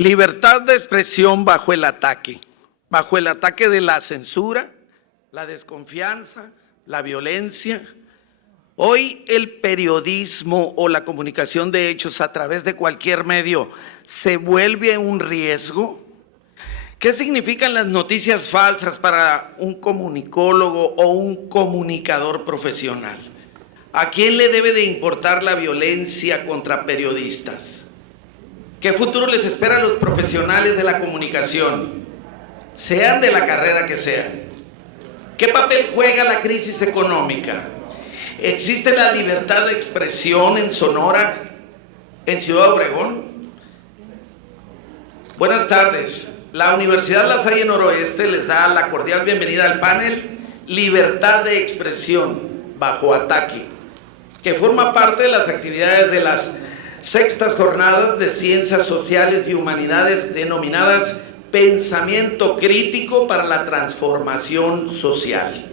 Libertad de expresión bajo el ataque de la censura, la desconfianza, la violencia. Hoy el periodismo o la comunicación de hechos a través de cualquier medio se vuelve un riesgo. ¿Qué significan las noticias falsas para un comunicólogo o un comunicador profesional? ¿A quién le debe de importar la violencia contra periodistas? ¿Qué futuro les espera a los profesionales de la comunicación, sean de la carrera que sean? ¿Qué papel juega la crisis económica? ¿Existe la libertad de expresión en Sonora, en Ciudad Obregón? Buenas tardes. La Universidad La Salle Noroeste les da la cordial bienvenida al panel Libertad de expresión bajo ataque, que forma parte de las actividades de las sextas jornadas de Ciencias Sociales y Humanidades denominadas Pensamiento Crítico para la Transformación Social.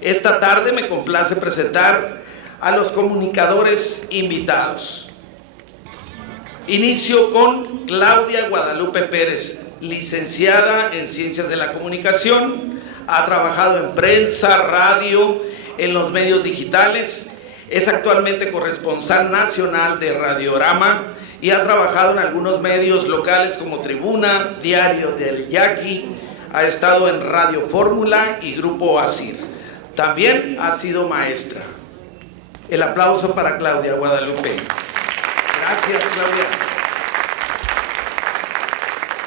Esta tarde me complace presentar a los comunicadores invitados. Inicio con Claudia Guadalupe Pérez, licenciada en Ciencias de la Comunicación, ha trabajado en prensa, radio, en los medios digitales. Es actualmente corresponsal nacional de Radiorama y ha trabajado en algunos medios locales como Tribuna, Diario del Yaqui, ha estado en Radio Fórmula y Grupo ASIR. También ha sido maestra. El aplauso para Claudia Guadalupe. Gracias, Claudia.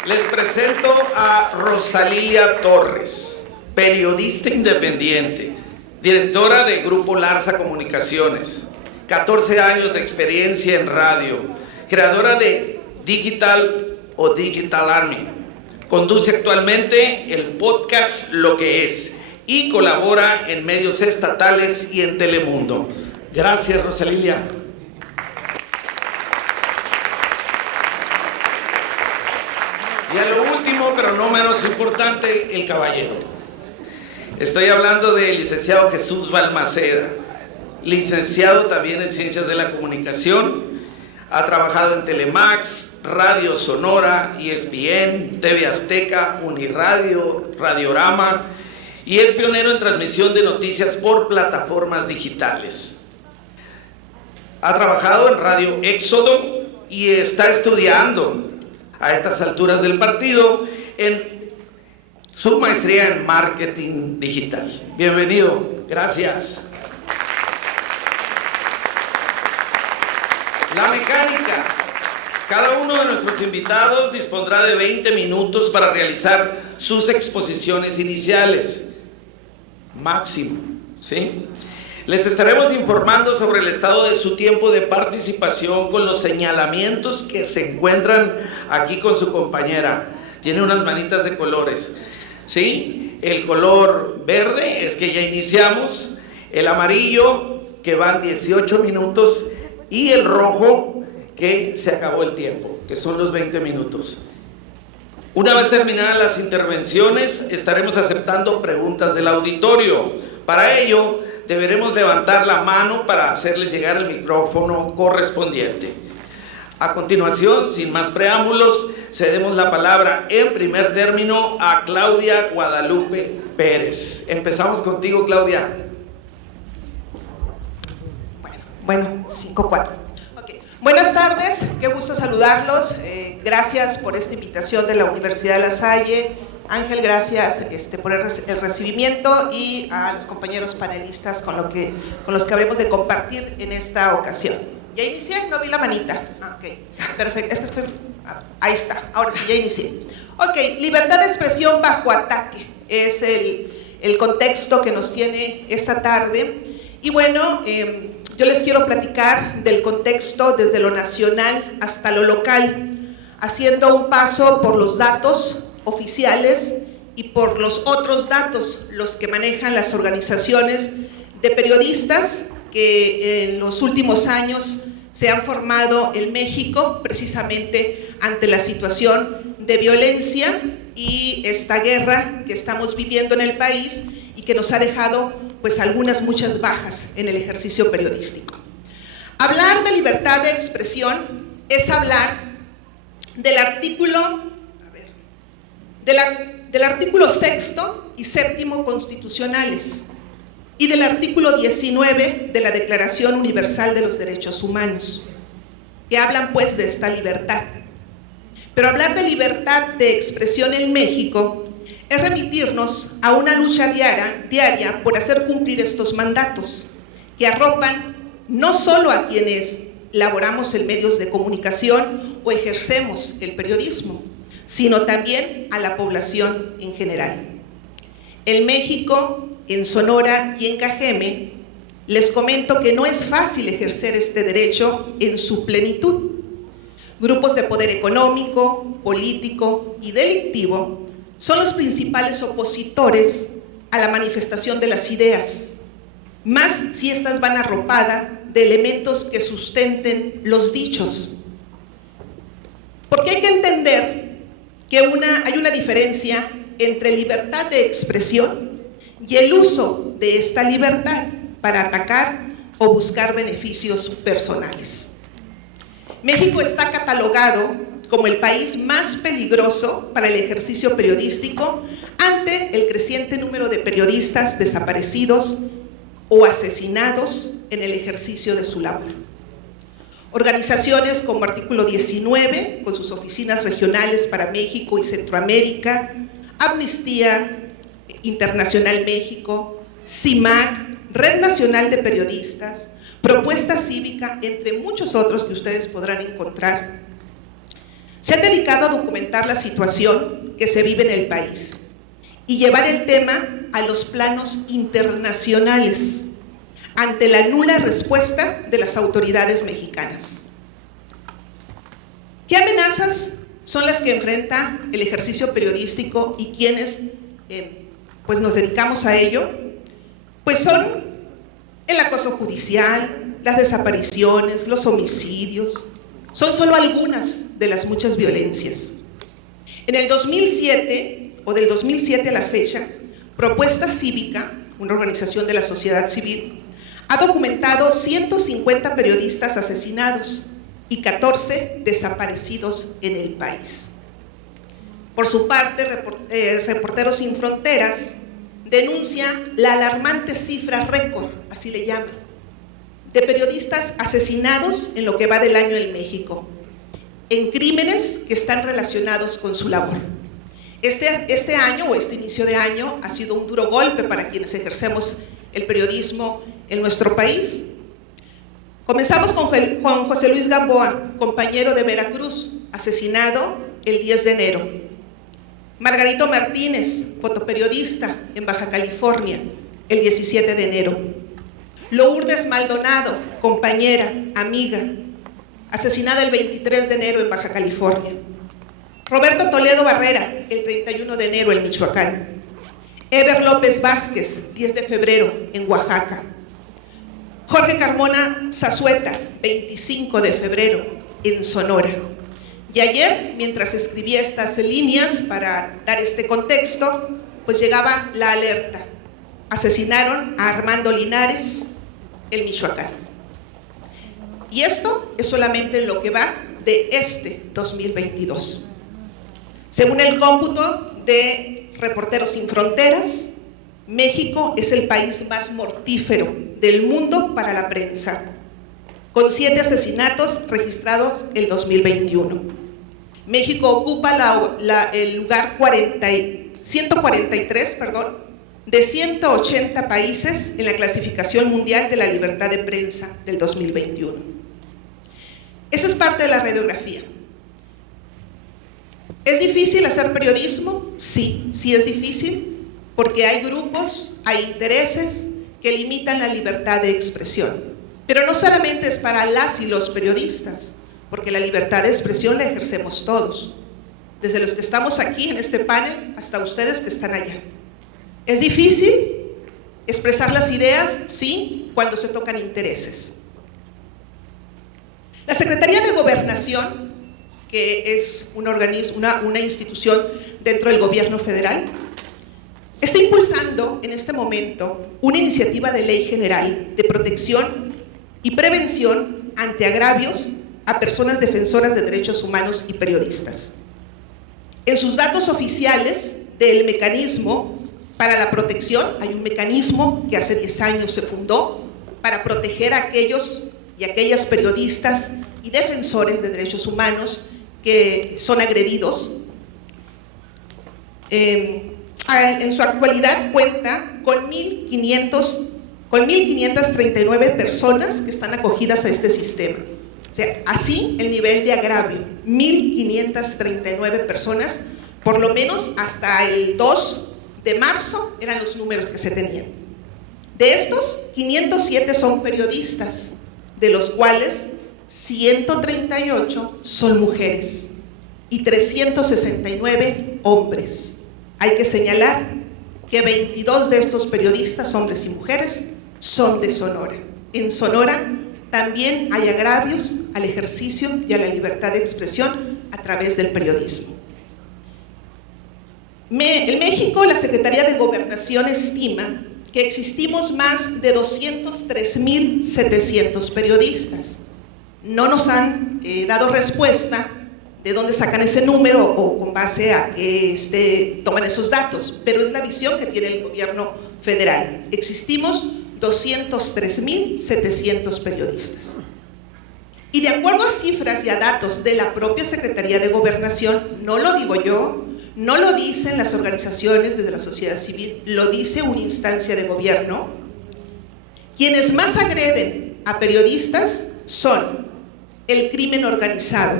Les presento a Rosalía Torres, periodista independiente, directora de Grupo Larsa Comunicaciones, 14 años de experiencia en radio, creadora de Digital o Digital Army. Conduce actualmente el podcast Lo que es y colabora en medios estatales y en Telemundo. Gracias, Rosalía. Y a lo último, pero no menos importante, el caballero. Estoy hablando del licenciado Jesús Balmaceda, licenciado también en Ciencias de la Comunicación, ha trabajado en Telemax, Radio Sonora, ESPN, TV Azteca, Uniradio, Radiorama y es pionero en transmisión de noticias por plataformas digitales. Ha trabajado en Radio Éxodo y está estudiando a estas alturas del partido en su maestría en marketing digital. Bienvenido, gracias. La mecánica. Cada uno de nuestros invitados dispondrá de 20 minutos para realizar sus exposiciones iniciales. Máximo, ¿sí? Les estaremos informando sobre el estado de su tiempo de participación con los señalamientos que se encuentran aquí con su compañera. Tiene unas manitas de colores. ¿Sí? El color verde es que ya iniciamos, el amarillo que van 18 minutos y el rojo que se acabó el tiempo, que son los 20 minutos. Una vez terminadas las intervenciones, estaremos aceptando preguntas del auditorio. Para ello, deberemos levantar la mano para hacerles llegar el micrófono correspondiente. A continuación, sin más preámbulos, cedemos la palabra en primer término a Claudia Guadalupe Pérez. Empezamos contigo, Claudia. Bueno, 5-4. Okay. Buenas tardes, qué gusto saludarlos. Gracias por esta invitación de la Universidad de La Salle. Ángel, gracias por el recibimiento y a los compañeros panelistas con los que habremos de compartir en esta ocasión. ¿Ya inicié? No vi la manita. Ok, perfecto. Es que estoy... ahí está, ahora sí, ya inicié. Ok, libertad de expresión bajo ataque es el contexto que nos tiene esta tarde. Y bueno, yo les quiero platicar del contexto desde lo nacional hasta lo local, haciendo un paso por los datos oficiales y por los otros datos, los que manejan las organizaciones de periodistas que en los últimos años se han formado en México precisamente ante la situación de violencia y esta guerra que estamos viviendo en el país y que nos ha dejado pues muchas bajas en el ejercicio periodístico. Hablar de libertad de expresión es hablar del artículo 6º y 7º constitucionales y del artículo 19 de la Declaración Universal de los Derechos Humanos, que hablan pues de esta libertad. Pero hablar de libertad de expresión en México es remitirnos a una lucha diaria por hacer cumplir estos mandatos, que arropan no solo a quienes laboramos en medios de comunicación o ejercemos el periodismo, sino también a la población en general. En México, en Sonora y en Cajeme, les comento que no es fácil ejercer este derecho en su plenitud. Grupos de poder económico, político y delictivo son los principales opositores a la manifestación de las ideas, más si estas van arropadas de elementos que sustenten los dichos. Porque hay que entender que hay una diferencia entre libertad de expresión y el uso de esta libertad para atacar o buscar beneficios personales. México está catalogado como el país más peligroso para el ejercicio periodístico ante el creciente número de periodistas desaparecidos o asesinados en el ejercicio de su labor. Organizaciones como Artículo 19, con sus oficinas regionales para México y Centroamérica, Amnistía Internacional México, CIMAC, Red Nacional de Periodistas, Propuesta Cívica, entre muchos otros que ustedes podrán encontrar, se han dedicado a documentar la situación que se vive en el país y llevar el tema a los planos internacionales ante la nula respuesta de las autoridades mexicanas. ¿Qué amenazas son las que enfrenta el ejercicio periodístico y quienes pues nos dedicamos a ello? Pues son el acoso judicial, las desapariciones, los homicidios. Son solo algunas de las muchas violencias. En el 2007, o del 2007 a la fecha, Propuesta Cívica, una organización de la sociedad civil, ha documentado 150 periodistas asesinados y 14 desaparecidos en el país. Por su parte, Reporteros Sin Fronteras denuncia la alarmante cifra récord, así le llaman, de periodistas asesinados en lo que va del año en México, en crímenes que están relacionados con su labor. Este año o este inicio de año ha sido un duro golpe para quienes ejercemos el periodismo en nuestro país. Comenzamos con Juan José Luis Gamboa, compañero de Veracruz, asesinado el 10 de enero. Margarito Martínez, fotoperiodista en Baja California, el 17 de enero. Lourdes Maldonado, compañera, amiga, asesinada el 23 de enero en Baja California. Roberto Toledo Barrera, el 31 de enero en Michoacán. Eber López Vázquez, 10 de febrero en Oaxaca. Jorge Carmona Zazueta, 25 de febrero en Sonora. Y ayer, mientras escribía estas líneas para dar este contexto, pues llegaba la alerta. Asesinaron a Armando Linares, en Michoacán. Y esto es solamente lo que va de este 2022. Según el cómputo de Reporteros Sin Fronteras, México es el país más mortífero del mundo para la prensa, con 7 asesinatos registrados el 2021. México ocupa el lugar 143, de 180 países en la clasificación mundial de la libertad de prensa del 2021. Esa es parte de la radiografía. ¿Es difícil hacer periodismo? Sí, sí es difícil, porque hay grupos, hay intereses que limitan la libertad de expresión. Pero no solamente es para las y los periodistas, porque la libertad de expresión la ejercemos todos, desde los que estamos aquí en este panel hasta ustedes que están allá. ¿Es difícil expresar las ideas? Sí, cuando se tocan intereses. La Secretaría de Gobernación, que es un organismo, una institución dentro del gobierno federal, está impulsando en este momento una iniciativa de ley general de protección y prevención ante agravios a personas defensoras de derechos humanos y periodistas. En sus datos oficiales del mecanismo para la protección, hay un mecanismo que hace 10 años se fundó para proteger a aquellos y aquellas periodistas y defensores de derechos humanos que son agredidos. En su actualidad cuenta con 1.539 personas que están acogidas a este sistema. O sea, así el nivel de agravio, 1.539 personas, por lo menos hasta el 2 de marzo eran los números que se tenían. De estos, 507 son periodistas, de los cuales 138 son mujeres y 369 hombres. Hay que señalar que 22 de estos periodistas, hombres y mujeres, son de Sonora. En Sonora también hay agravios al ejercicio y a la libertad de expresión a través del periodismo. En México, la Secretaría de Gobernación estima que existimos más de 203.700 periodistas. No nos han dado respuesta de dónde sacan ese número o con base a qué toman esos datos, pero es la visión que tiene el gobierno federal. Existimos 203.700 periodistas. Y de acuerdo a cifras y a datos de la propia Secretaría de Gobernación, no lo digo yo, no lo dicen las organizaciones desde la sociedad civil, lo dice una instancia de gobierno, quienes más agreden a periodistas son el crimen organizado,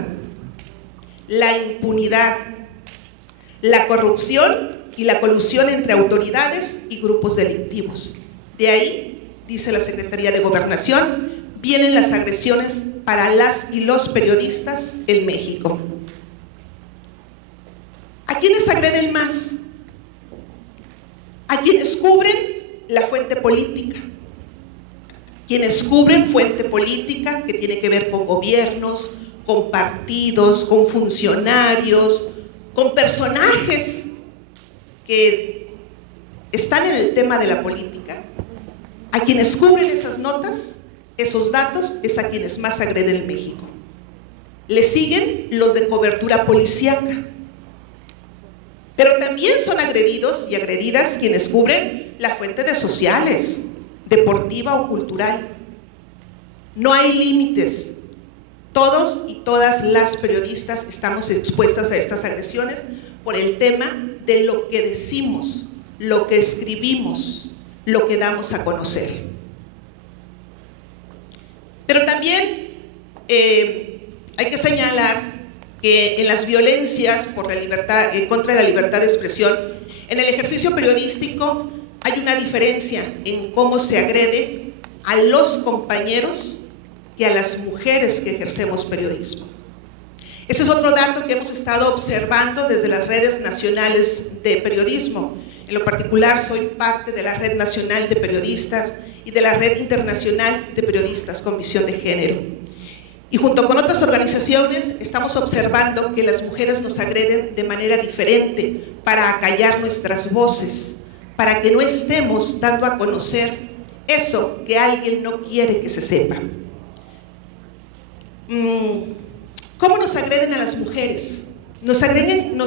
la impunidad, la corrupción y la colusión entre autoridades y grupos delictivos. De ahí, dice la Secretaría de Gobernación, vienen las agresiones para las y los periodistas en México. ¿A quiénes agreden más? A quienes cubren la fuente política. Quienes cubren fuente política que tiene que ver con gobiernos, con partidos, con funcionarios, con personajes que están en el tema de la política. A quienes cubren esas notas, esos datos, es a quienes más agreden en México. Le siguen los de cobertura policíaca. Pero también son agredidos y agredidas quienes cubren la fuente de sociales, deportiva o cultural. No hay límites. Todos y todas las periodistas estamos expuestas a estas agresiones por el tema de lo que decimos, lo que escribimos, lo que damos a conocer. Pero también hay que señalar que en las violencias por la libertad, contra la libertad de expresión, en el ejercicio periodístico hay una diferencia en cómo se agrede a los compañeros que a las mujeres que ejercemos periodismo. Ese es otro dato que hemos estado observando desde las redes nacionales de periodismo. En lo particular, soy parte de la Red Nacional de Periodistas y de la Red Internacional de Periodistas con Visión de Género. Y junto con otras organizaciones estamos observando que las mujeres nos agreden de manera diferente para acallar nuestras voces, para que no estemos dando a conocer eso que alguien no quiere que se sepa. ¿Cómo nos agreden a las mujeres? Nos agreden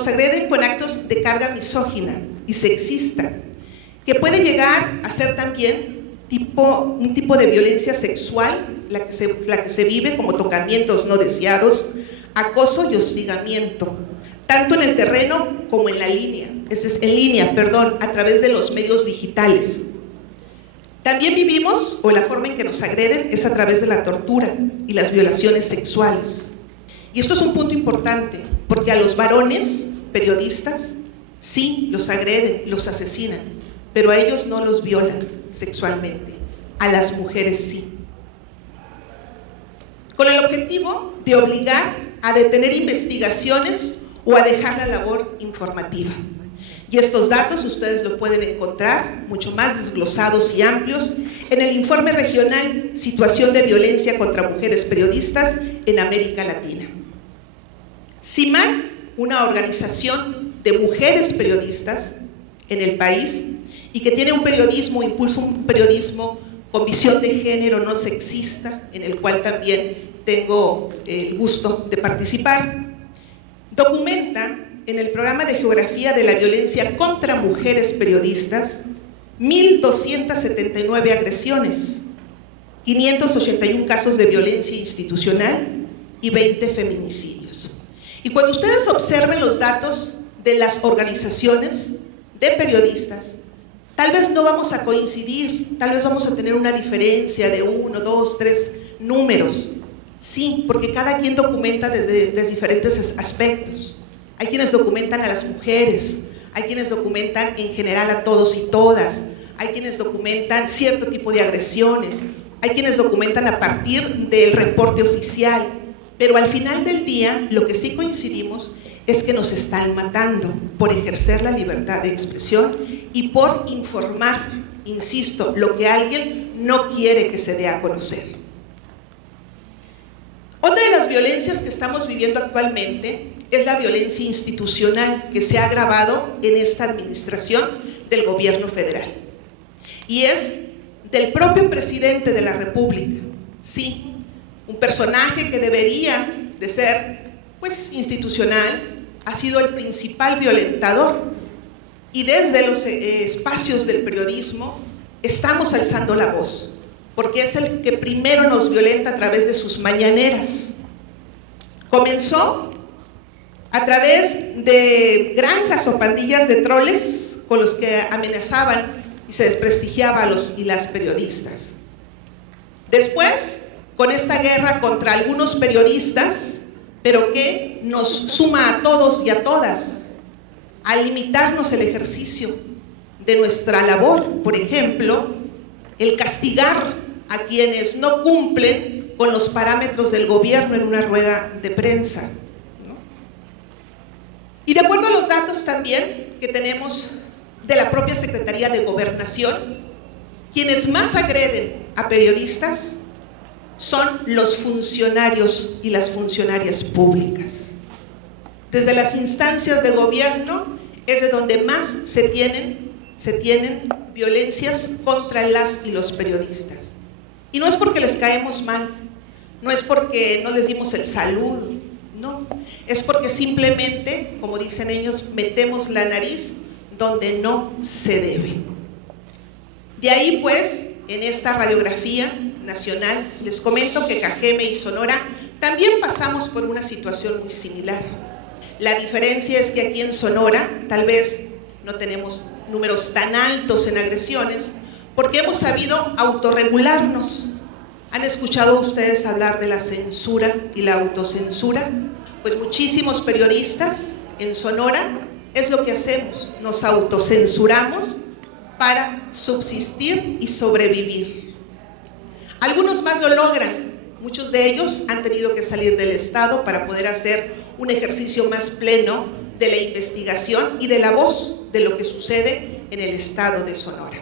con actos de carga misógina y sexista, que puede llegar a ser también un tipo de violencia sexual, la que se vive como tocamientos no deseados, acoso y hostigamiento, tanto en el terreno como en línea, a través de los medios digitales. También vivimos, o la forma en que nos agreden es a través de la tortura y las violaciones sexuales. Y esto es un punto importante, porque a los varones periodistas sí los agreden, los asesinan, pero a ellos no los violan sexualmente, a las mujeres sí. Con el objetivo de obligar a detener investigaciones o a dejar la labor informativa. Y estos datos ustedes lo pueden encontrar mucho más desglosados y amplios en el informe regional Situación de Violencia contra Mujeres Periodistas en América Latina. CIMAC, una organización de mujeres periodistas en el país y que tiene impulsa un periodismo con visión de género no sexista, en el cual también tengo el gusto de participar. Documenta en el programa de geografía de la violencia contra mujeres periodistas 1.279 agresiones, 581 casos de violencia institucional y 20 feminicidios. Y cuando ustedes observen los datos de las organizaciones de periodistas, tal vez no vamos a coincidir, tal vez vamos a tener una diferencia de 1, 2, 3 números. Sí, porque cada quien documenta desde diferentes aspectos. Hay quienes documentan a las mujeres, hay quienes documentan en general a todos y todas, hay quienes documentan cierto tipo de agresiones, hay quienes documentan a partir del reporte oficial, pero al final del día lo que sí coincidimos es que nos están matando por ejercer la libertad de expresión y por informar, insisto, lo que alguien no quiere que se dé a conocer. Otra de las violencias que estamos viviendo actualmente es la violencia institucional que se ha agravado en esta administración del gobierno federal. Y es del propio presidente de la República. Sí, un personaje que debería de ser, pues, institucional, ha sido el principal violentador. Y desde los espacios del periodismo estamos alzando la voz, porque es el que primero nos violenta a través de sus mañaneras. Comenzó a través de granjas o pandillas de troles con los que amenazaban y se desprestigiaba a los y las periodistas. Después, con esta guerra contra algunos periodistas, pero que nos suma a todos y a todas, a limitarnos el ejercicio de nuestra labor. Por ejemplo, el castigar a quienes no cumplen con los parámetros del gobierno en una rueda de prensa, ¿no? Y de acuerdo a los datos también que tenemos de la propia Secretaría de Gobernación, quienes más agreden a periodistas son los funcionarios y las funcionarias públicas. Desde las instancias de gobierno es de donde más se tienen violencias contra las y los periodistas. Y no es porque les caemos mal, no es porque no les dimos el saludo, no, es porque simplemente, como dicen ellos, metemos la nariz donde no se debe. De ahí pues, en esta radiografía nacional, les comento que Cajeme y Sonora también pasamos por una situación muy similar. La diferencia es que aquí en Sonora tal vez no tenemos números tan altos en agresiones porque hemos sabido autorregularnos. ¿Han escuchado ustedes hablar de la censura y la autocensura? Pues muchísimos periodistas en Sonora es lo que hacemos, nos autocensuramos para subsistir y sobrevivir. Algunos más lo logran, muchos de ellos han tenido que salir del Estado para poder hacer un ejercicio más pleno de la investigación y de la voz de lo que sucede en el Estado de Sonora.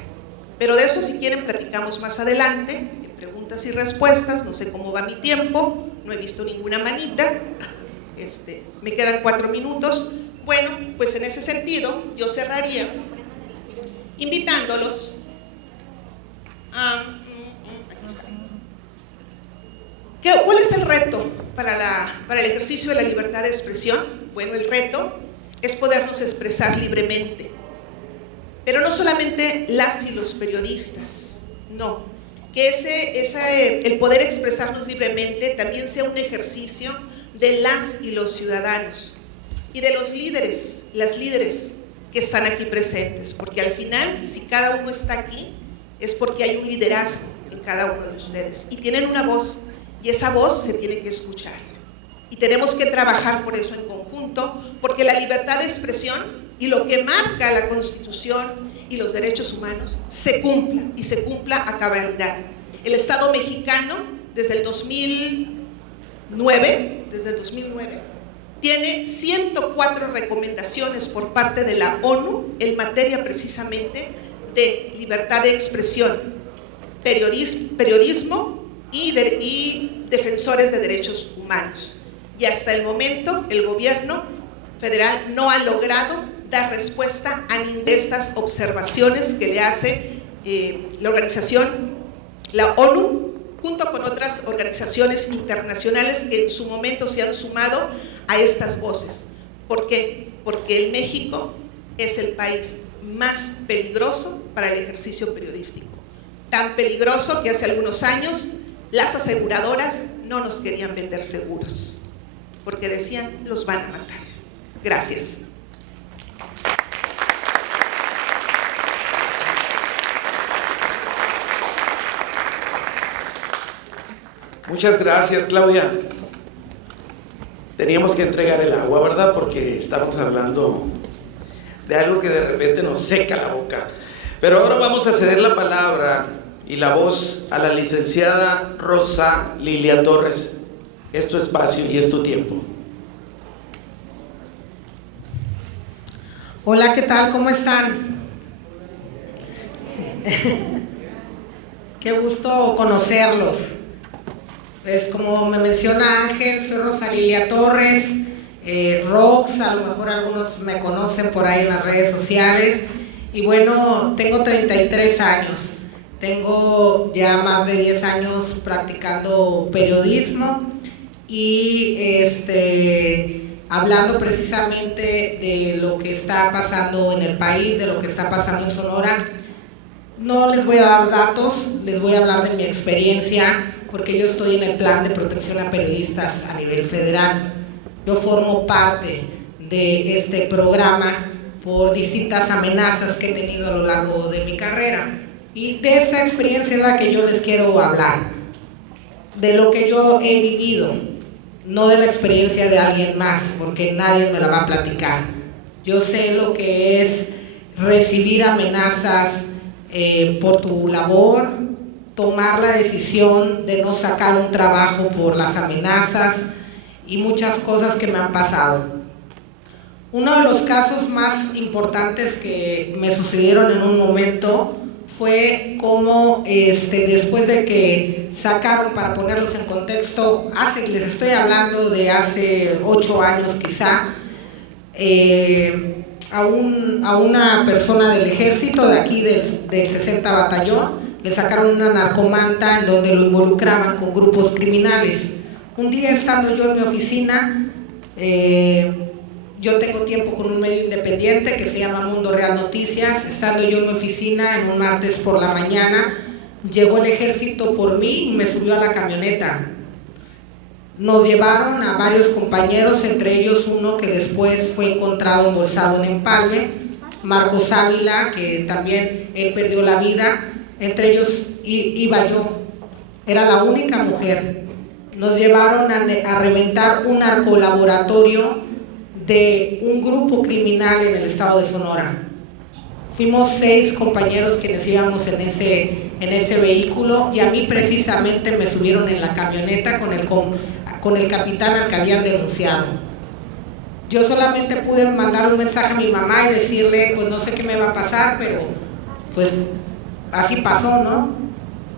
Pero de eso, si quieren, platicamos más adelante, en preguntas y respuestas. No sé cómo va mi tiempo, no he visto ninguna manita, me quedan 4 minutos. Bueno, pues en ese sentido, yo cerraría invitándolos a... Aquí está. ¿Cuál es el reto para el ejercicio de la libertad de expresión? Bueno, el reto es podernos expresar libremente, pero no solamente las y los periodistas, no, que el poder expresarnos libremente también sea un ejercicio de las y los ciudadanos y de los líderes, las líderes que están aquí presentes, porque al final, si cada uno está aquí, es porque hay un liderazgo en cada uno de ustedes y tienen una voz, y esa voz se tiene que escuchar. Y tenemos que trabajar por eso en conjunto, porque la libertad de expresión y lo que marca la Constitución y los derechos humanos se cumpla, y se cumpla a cabalidad. El Estado mexicano, desde el 2009, tiene 104 recomendaciones por parte de la ONU en materia precisamente de libertad de expresión, periodismo y defensores de derechos humanos. Y hasta el momento el gobierno federal no ha logrado dar respuesta a ninguna de estas observaciones que le hace la ONU junto con otras organizaciones internacionales que en su momento se han sumado a estas voces. ¿Por qué? Porque el México es el país más peligroso para el ejercicio periodístico. Tan peligroso que hace algunos años las aseguradoras no nos querían vender seguros, porque decían, los van a matar. Gracias. Muchas gracias, Claudia. Teníamos que entregar el agua, ¿verdad? Porque estamos hablando de algo que de repente nos seca la boca. Pero ahora vamos a ceder la palabra y la voz a la licenciada Rosa Lilia Torres. Es tu espacio y es tu tiempo. Hola, ¿qué tal? ¿Cómo están? Qué gusto conocerlos. Pues como me menciona Ángel, soy Rosa Lilia Torres, Rox, a lo mejor algunos me conocen por ahí en las redes sociales. Y bueno, tengo 33 años, tengo ya más de 10 años practicando periodismo y hablando precisamente de lo que está pasando en el país, de lo que está pasando en Sonora. No les voy a dar datos, les voy a hablar de mi experiencia, porque yo estoy en el plan de protección a periodistas a nivel federal. Yo formo parte de este programa por distintas amenazas que he tenido a lo largo de mi carrera. Y de esa experiencia es la que yo les quiero hablar, de lo que yo he vivido, no de la experiencia de alguien más, porque nadie me la va a platicar. Yo sé lo que es recibir amenazas por tu labor, tomar la decisión de no sacar un trabajo por las amenazas y muchas cosas que me han pasado. Uno de los casos más importantes que me sucedieron en un momento fue como después de que sacaron, para ponerlos en contexto, les estoy hablando de hace 8 años quizá, a una persona del ejército de aquí del 60 Batallón, le sacaron una narcomanta en donde lo involucraban con grupos criminales. Un día, estando yo en mi oficina, yo tengo tiempo con un medio independiente que se llama Mundo Real Noticias. Estando yo en mi oficina en un martes por la mañana, llegó el ejército por mí y me subió a la camioneta. Nos llevaron a varios compañeros, entre ellos uno que después fue encontrado embolsado en Empalme, Marcos Ávila, que también él perdió la vida. Entre ellos iba yo, era la única mujer. Nos llevaron a reventar un narcolaboratorio de un grupo criminal en el estado de Sonora. Fuimos 6 compañeros quienes íbamos en ese vehículo, y a mí precisamente me subieron en la camioneta con el capitán al que habían denunciado. Yo solamente pude mandar un mensaje a mi mamá y decirle, pues no sé qué me va a pasar, pero pues así pasó, ¿no?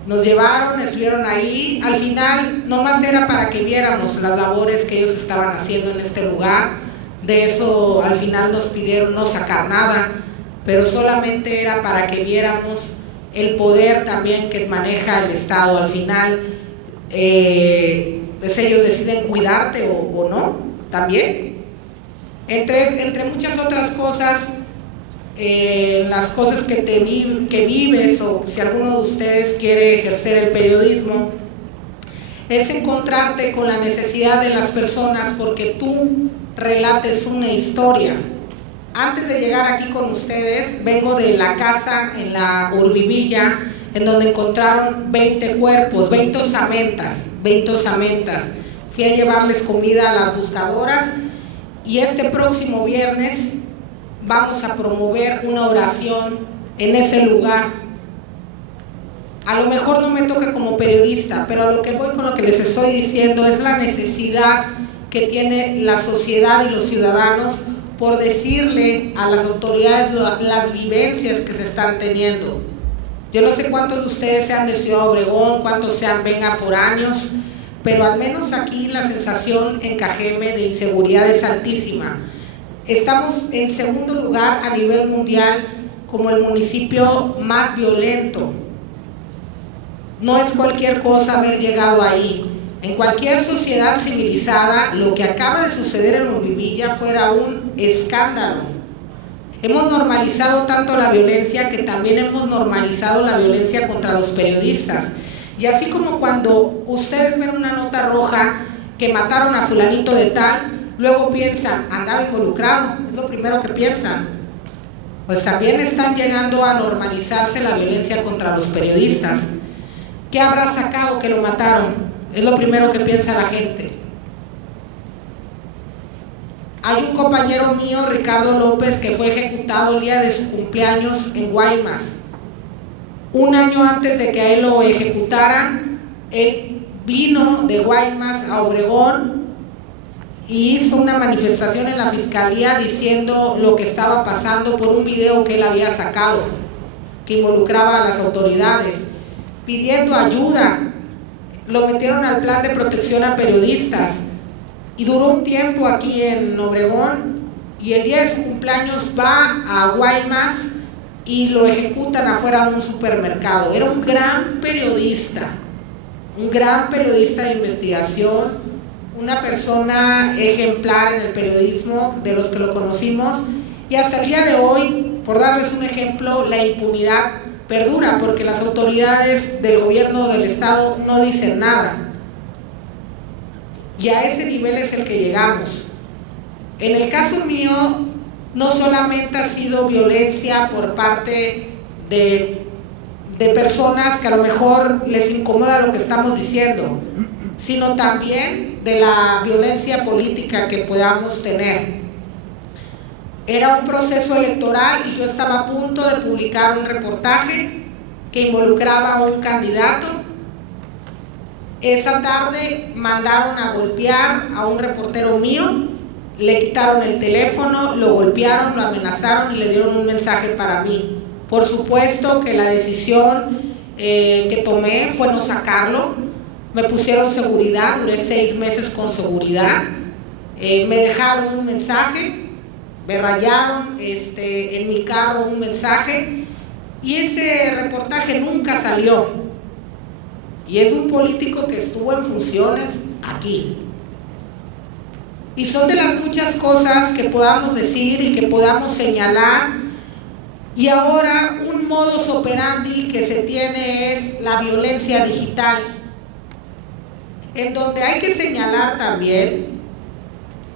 Nos llevaron, estuvieron ahí. Al final, nomás era para que viéramos las labores que ellos estaban haciendo en este lugar. De eso, al final nos pidieron no sacar nada, pero solamente era para que viéramos el poder también que maneja el Estado. Al final, pues ellos deciden cuidarte o no, también. Entre muchas otras cosas, las cosas que vives, o si alguno de ustedes quiere ejercer el periodismo, es encontrarte con la necesidad de las personas porque tú relates una historia. Antes de llegar aquí con ustedes, vengo de la casa en la Urbivilla, en donde encontraron 20 cuerpos, 20 osamentas. Fui a llevarles comida a las buscadoras, y este próximo viernes vamos a promover una oración en ese lugar. A lo mejor no me toca como periodista, pero a lo que voy con lo que les estoy diciendo es la necesidad que tiene la sociedad y los ciudadanos por decirle a las autoridades las vivencias que se están teniendo. Yo no sé cuántos de ustedes sean de Ciudad Obregón, cuántos sean vengan foráneos, pero al menos aquí la sensación en Cajeme de inseguridad es altísima. Estamos en segundo lugar a nivel mundial como el municipio más violento. No es cualquier cosa haber llegado ahí. En cualquier sociedad civilizada, lo que acaba de suceder en Urbivilla fuera un escándalo. Hemos normalizado tanto la violencia que también hemos normalizado la violencia contra los periodistas. Y así como cuando ustedes ven una nota roja que mataron a fulanito de tal, luego piensan, andaba involucrado, es lo primero que piensan. Pues también están llegando a normalizarse la violencia contra los periodistas. ¿Qué habrá sacado que lo mataron? Es lo primero que piensa la gente. Hay un compañero mío, Ricardo López, que fue ejecutado el día de su cumpleaños en Guaymas. Un año antes de que a él lo ejecutaran, él vino de Guaymas a Obregón y hizo una manifestación en la fiscalía diciendo lo que estaba pasando por un video que él había sacado, que involucraba a las autoridades, pidiendo ayuda. Lo metieron al plan de protección a periodistas y duró un tiempo aquí en Obregón, y el día de su cumpleaños va a Guaymas y lo ejecutan afuera de un supermercado. Era un gran periodista de investigación, una persona ejemplar en el periodismo de los que lo conocimos, y hasta el día de hoy, por darles un ejemplo, la impunidad perdura porque las autoridades del gobierno del estado no dicen nada. Y a ese nivel es el que llegamos. En el caso mío, no solamente ha sido violencia por parte de personas que a lo mejor les incomoda lo que estamos diciendo, sino también de la violencia política que podamos tener. Era un proceso electoral y yo estaba a punto de publicar un reportaje que involucraba a un candidato. Esa tarde mandaron a golpear a un reportero mío, le quitaron el teléfono, lo golpearon, lo amenazaron y le dieron un mensaje para mí. Por supuesto que la decisión que tomé fue no sacarlo. Me pusieron seguridad, duré 6 meses con seguridad. Me dejaron un mensaje, me rayaron en mi carro un mensaje, y ese reportaje nunca salió. Y es un político que estuvo en funciones aquí. Y son de las muchas cosas que podamos decir y que podamos señalar. Y ahora un modus operandi que se tiene es la violencia digital, en donde hay que señalar también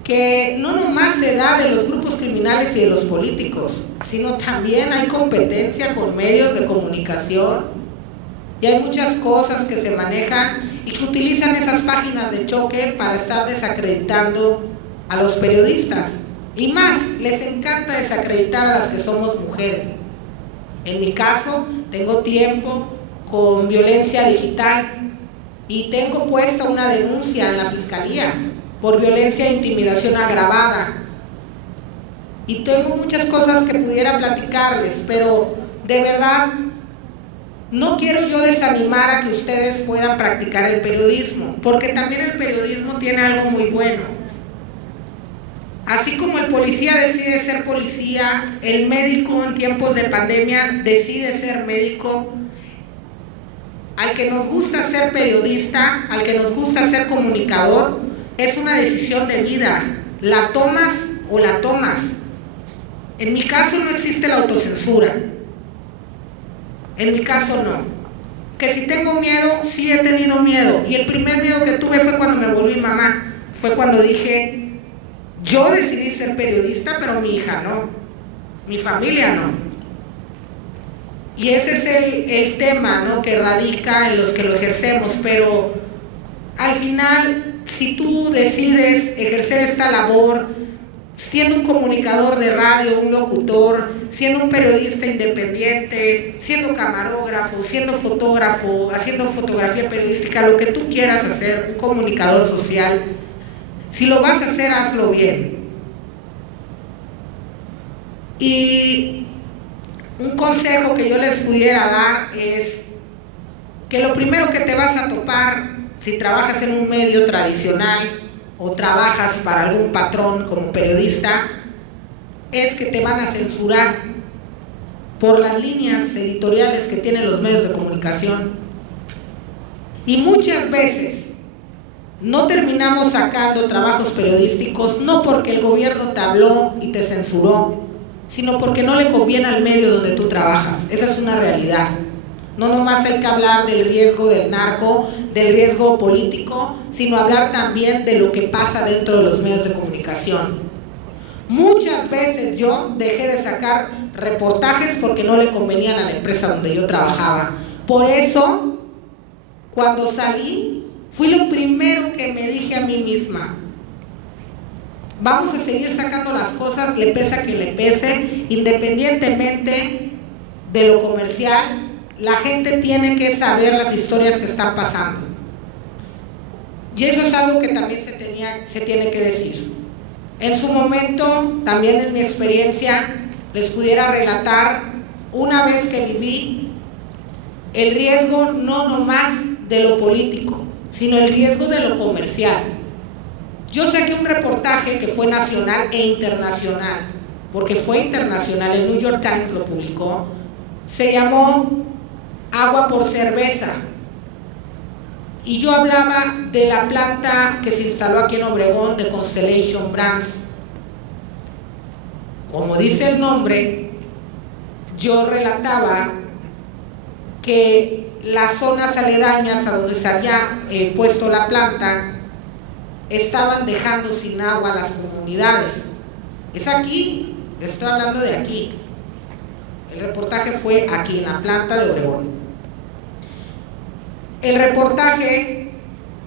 que no nomás se da de los grupos criminales y de los políticos, sino también hay competencia con medios de comunicación, y hay muchas cosas que se manejan y que utilizan esas páginas de choque para estar desacreditando a los periodistas. Y más, les encanta desacreditar a las que somos mujeres. En mi caso, tengo tiempo con violencia digital y tengo puesta una denuncia en la fiscalía por violencia e intimidación agravada. Y tengo muchas cosas que pudiera platicarles, pero de verdad no quiero yo desanimar a que ustedes puedan practicar el periodismo, porque también el periodismo tiene algo muy bueno. Así como el policía decide ser policía, el médico en tiempos de pandemia decide ser médico. Al que nos gusta ser periodista, al que nos gusta ser comunicador, es una decisión de vida. La tomas o la tomas. En mi caso no existe la autocensura. En mi caso no. Que si tengo miedo, sí he tenido miedo. Y el primer miedo que tuve fue cuando me volví mamá. Fue cuando dije, yo decidí ser periodista, pero mi hija no. Mi familia no. Y ese es el tema, ¿no?, que radica en los que lo ejercemos. Pero al final, si tú decides ejercer esta labor, siendo un comunicador de radio, un locutor, siendo un periodista independiente, siendo camarógrafo, siendo fotógrafo, haciendo fotografía periodística, lo que tú quieras hacer, un comunicador social, si lo vas a hacer, hazlo bien. Y un consejo que yo les pudiera dar es que lo primero que te vas a topar si trabajas en un medio tradicional o trabajas para algún patrón como periodista, es que te van a censurar por las líneas editoriales que tienen los medios de comunicación. Y muchas veces no terminamos sacando trabajos periodísticos no porque el gobierno te habló y te censuró, sino porque no le conviene al medio donde tú trabajas. Esa es una realidad. No nomás hay que hablar del riesgo del narco, del riesgo político, sino hablar también de lo que pasa dentro de los medios de comunicación. Muchas veces yo dejé de sacar reportajes porque no le convenían a la empresa donde yo trabajaba. Por eso, cuando salí, fui lo primero que me dije a mí misma: vamos a seguir sacando las cosas, le pese a quien le pese, independientemente de lo comercial. La gente tiene que saber las historias que están pasando. Y eso es algo que también se tiene que decir. En su momento, también en mi experiencia, les pudiera relatar, una vez que viví el riesgo no nomás de lo político, sino el riesgo de lo comercial. Yo saqué un reportaje que fue nacional e internacional, porque fue internacional, el New York Times lo publicó, se llamó Agua por Cerveza, y yo hablaba de la planta que se instaló aquí en Obregón de Constellation Brands. Como dice el nombre, yo relataba que las zonas aledañas a donde se había puesto la planta estaban dejando sin agua a las comunidades. Es aquí, les estoy hablando de aquí. El reportaje fue aquí, en la planta de Obregón. El reportaje,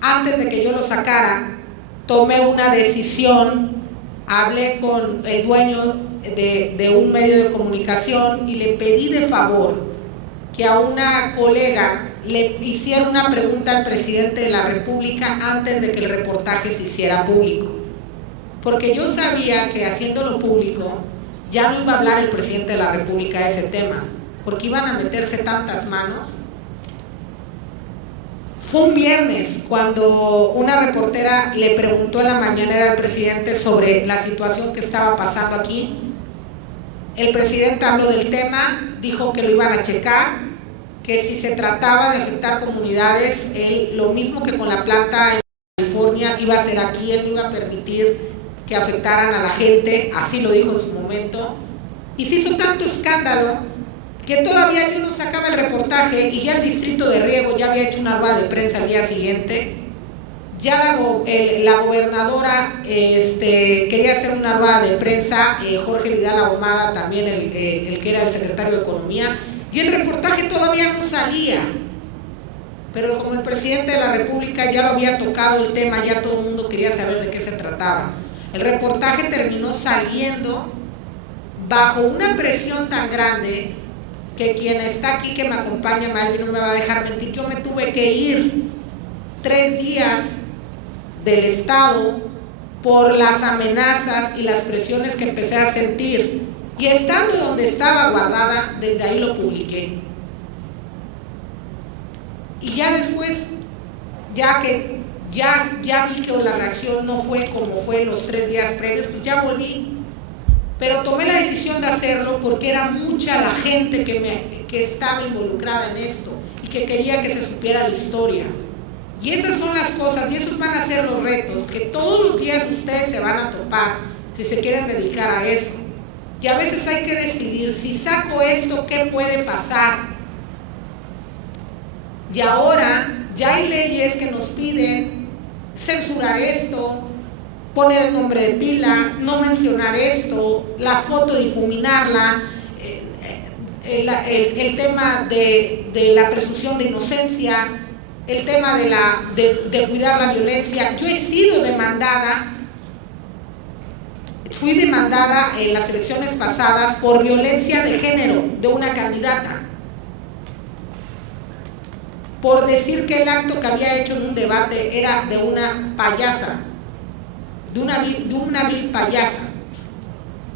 antes de que yo lo sacara, tomé una decisión, hablé con el dueño de un medio de comunicación y le pedí de favor que a una colega le hiciera una pregunta al presidente de la República antes de que el reportaje se hiciera público. Porque yo sabía que haciéndolo público ya no iba a hablar el presidente de la República de ese tema, porque iban a meterse tantas manos. Fue un viernes cuando una reportera le preguntó en la mañanera al presidente sobre la situación que estaba pasando aquí. El presidente habló del tema, dijo que lo iban a checar, que si se trataba de afectar comunidades, él, lo mismo que con la planta en California, iba a ser aquí, él no iba a permitir que afectaran a la gente, así lo dijo en su momento. Y se hizo tanto escándalo que todavía yo no sacaba el reportaje y ya el distrito de Riego ya había hecho una rueda de prensa al día siguiente. Ya la gobernadora quería hacer una rueda de prensa, Jorge Vidal Ahumada también, el que era el secretario de Economía, y el reportaje todavía no salía. Pero como el presidente de la República ya lo había tocado el tema, ya todo el mundo quería saber de qué se trataba. El reportaje terminó saliendo bajo una presión tan grande que quien está aquí, que me acompaña, Malvin, no me va a dejar mentir, yo me tuve que ir 3 días del estado por las amenazas y las presiones que empecé a sentir, y estando donde estaba guardada, desde ahí lo publiqué. Y ya después, ya vi que la reacción no fue como fue los 3 días previos, pues ya volví. Pero tomé la decisión de hacerlo porque era mucha la gente que estaba involucrada en esto y que quería que se supiera la historia. Y esas son las cosas, y esos van a ser los retos que todos los días ustedes se van a topar si se quieren dedicar a eso. Y a veces hay que decidir, si saco esto, ¿qué puede pasar? Y ahora ya hay leyes que nos piden censurar esto, poner el nombre de pila, no mencionar esto, la foto difuminarla, el tema de la presunción de inocencia, el tema de cuidar la violencia. Yo he sido demandada, fui demandada en las elecciones pasadas por violencia de género de una candidata, por decir que el acto que había hecho en un debate era de una payasa, de una vil payasa.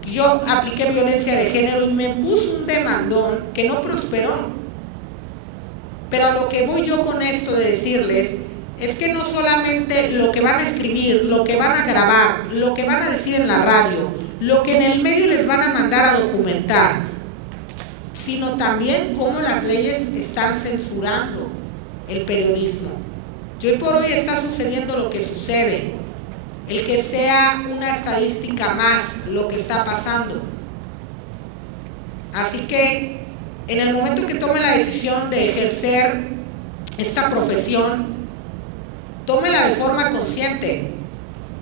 Yo apliqué violencia de género y me puso un demandón que no prosperó. Pero a lo que voy yo con esto de decirles es que no solamente lo que van a escribir, lo que van a grabar, lo que van a decir en la radio, lo que en el medio les van a mandar a documentar, sino también cómo las leyes están censurando el periodismo. Y hoy por hoy está sucediendo lo que sucede. El que sea una estadística más lo que está pasando. Así que en el momento que tome la decisión de ejercer esta profesión, tómela de forma consciente,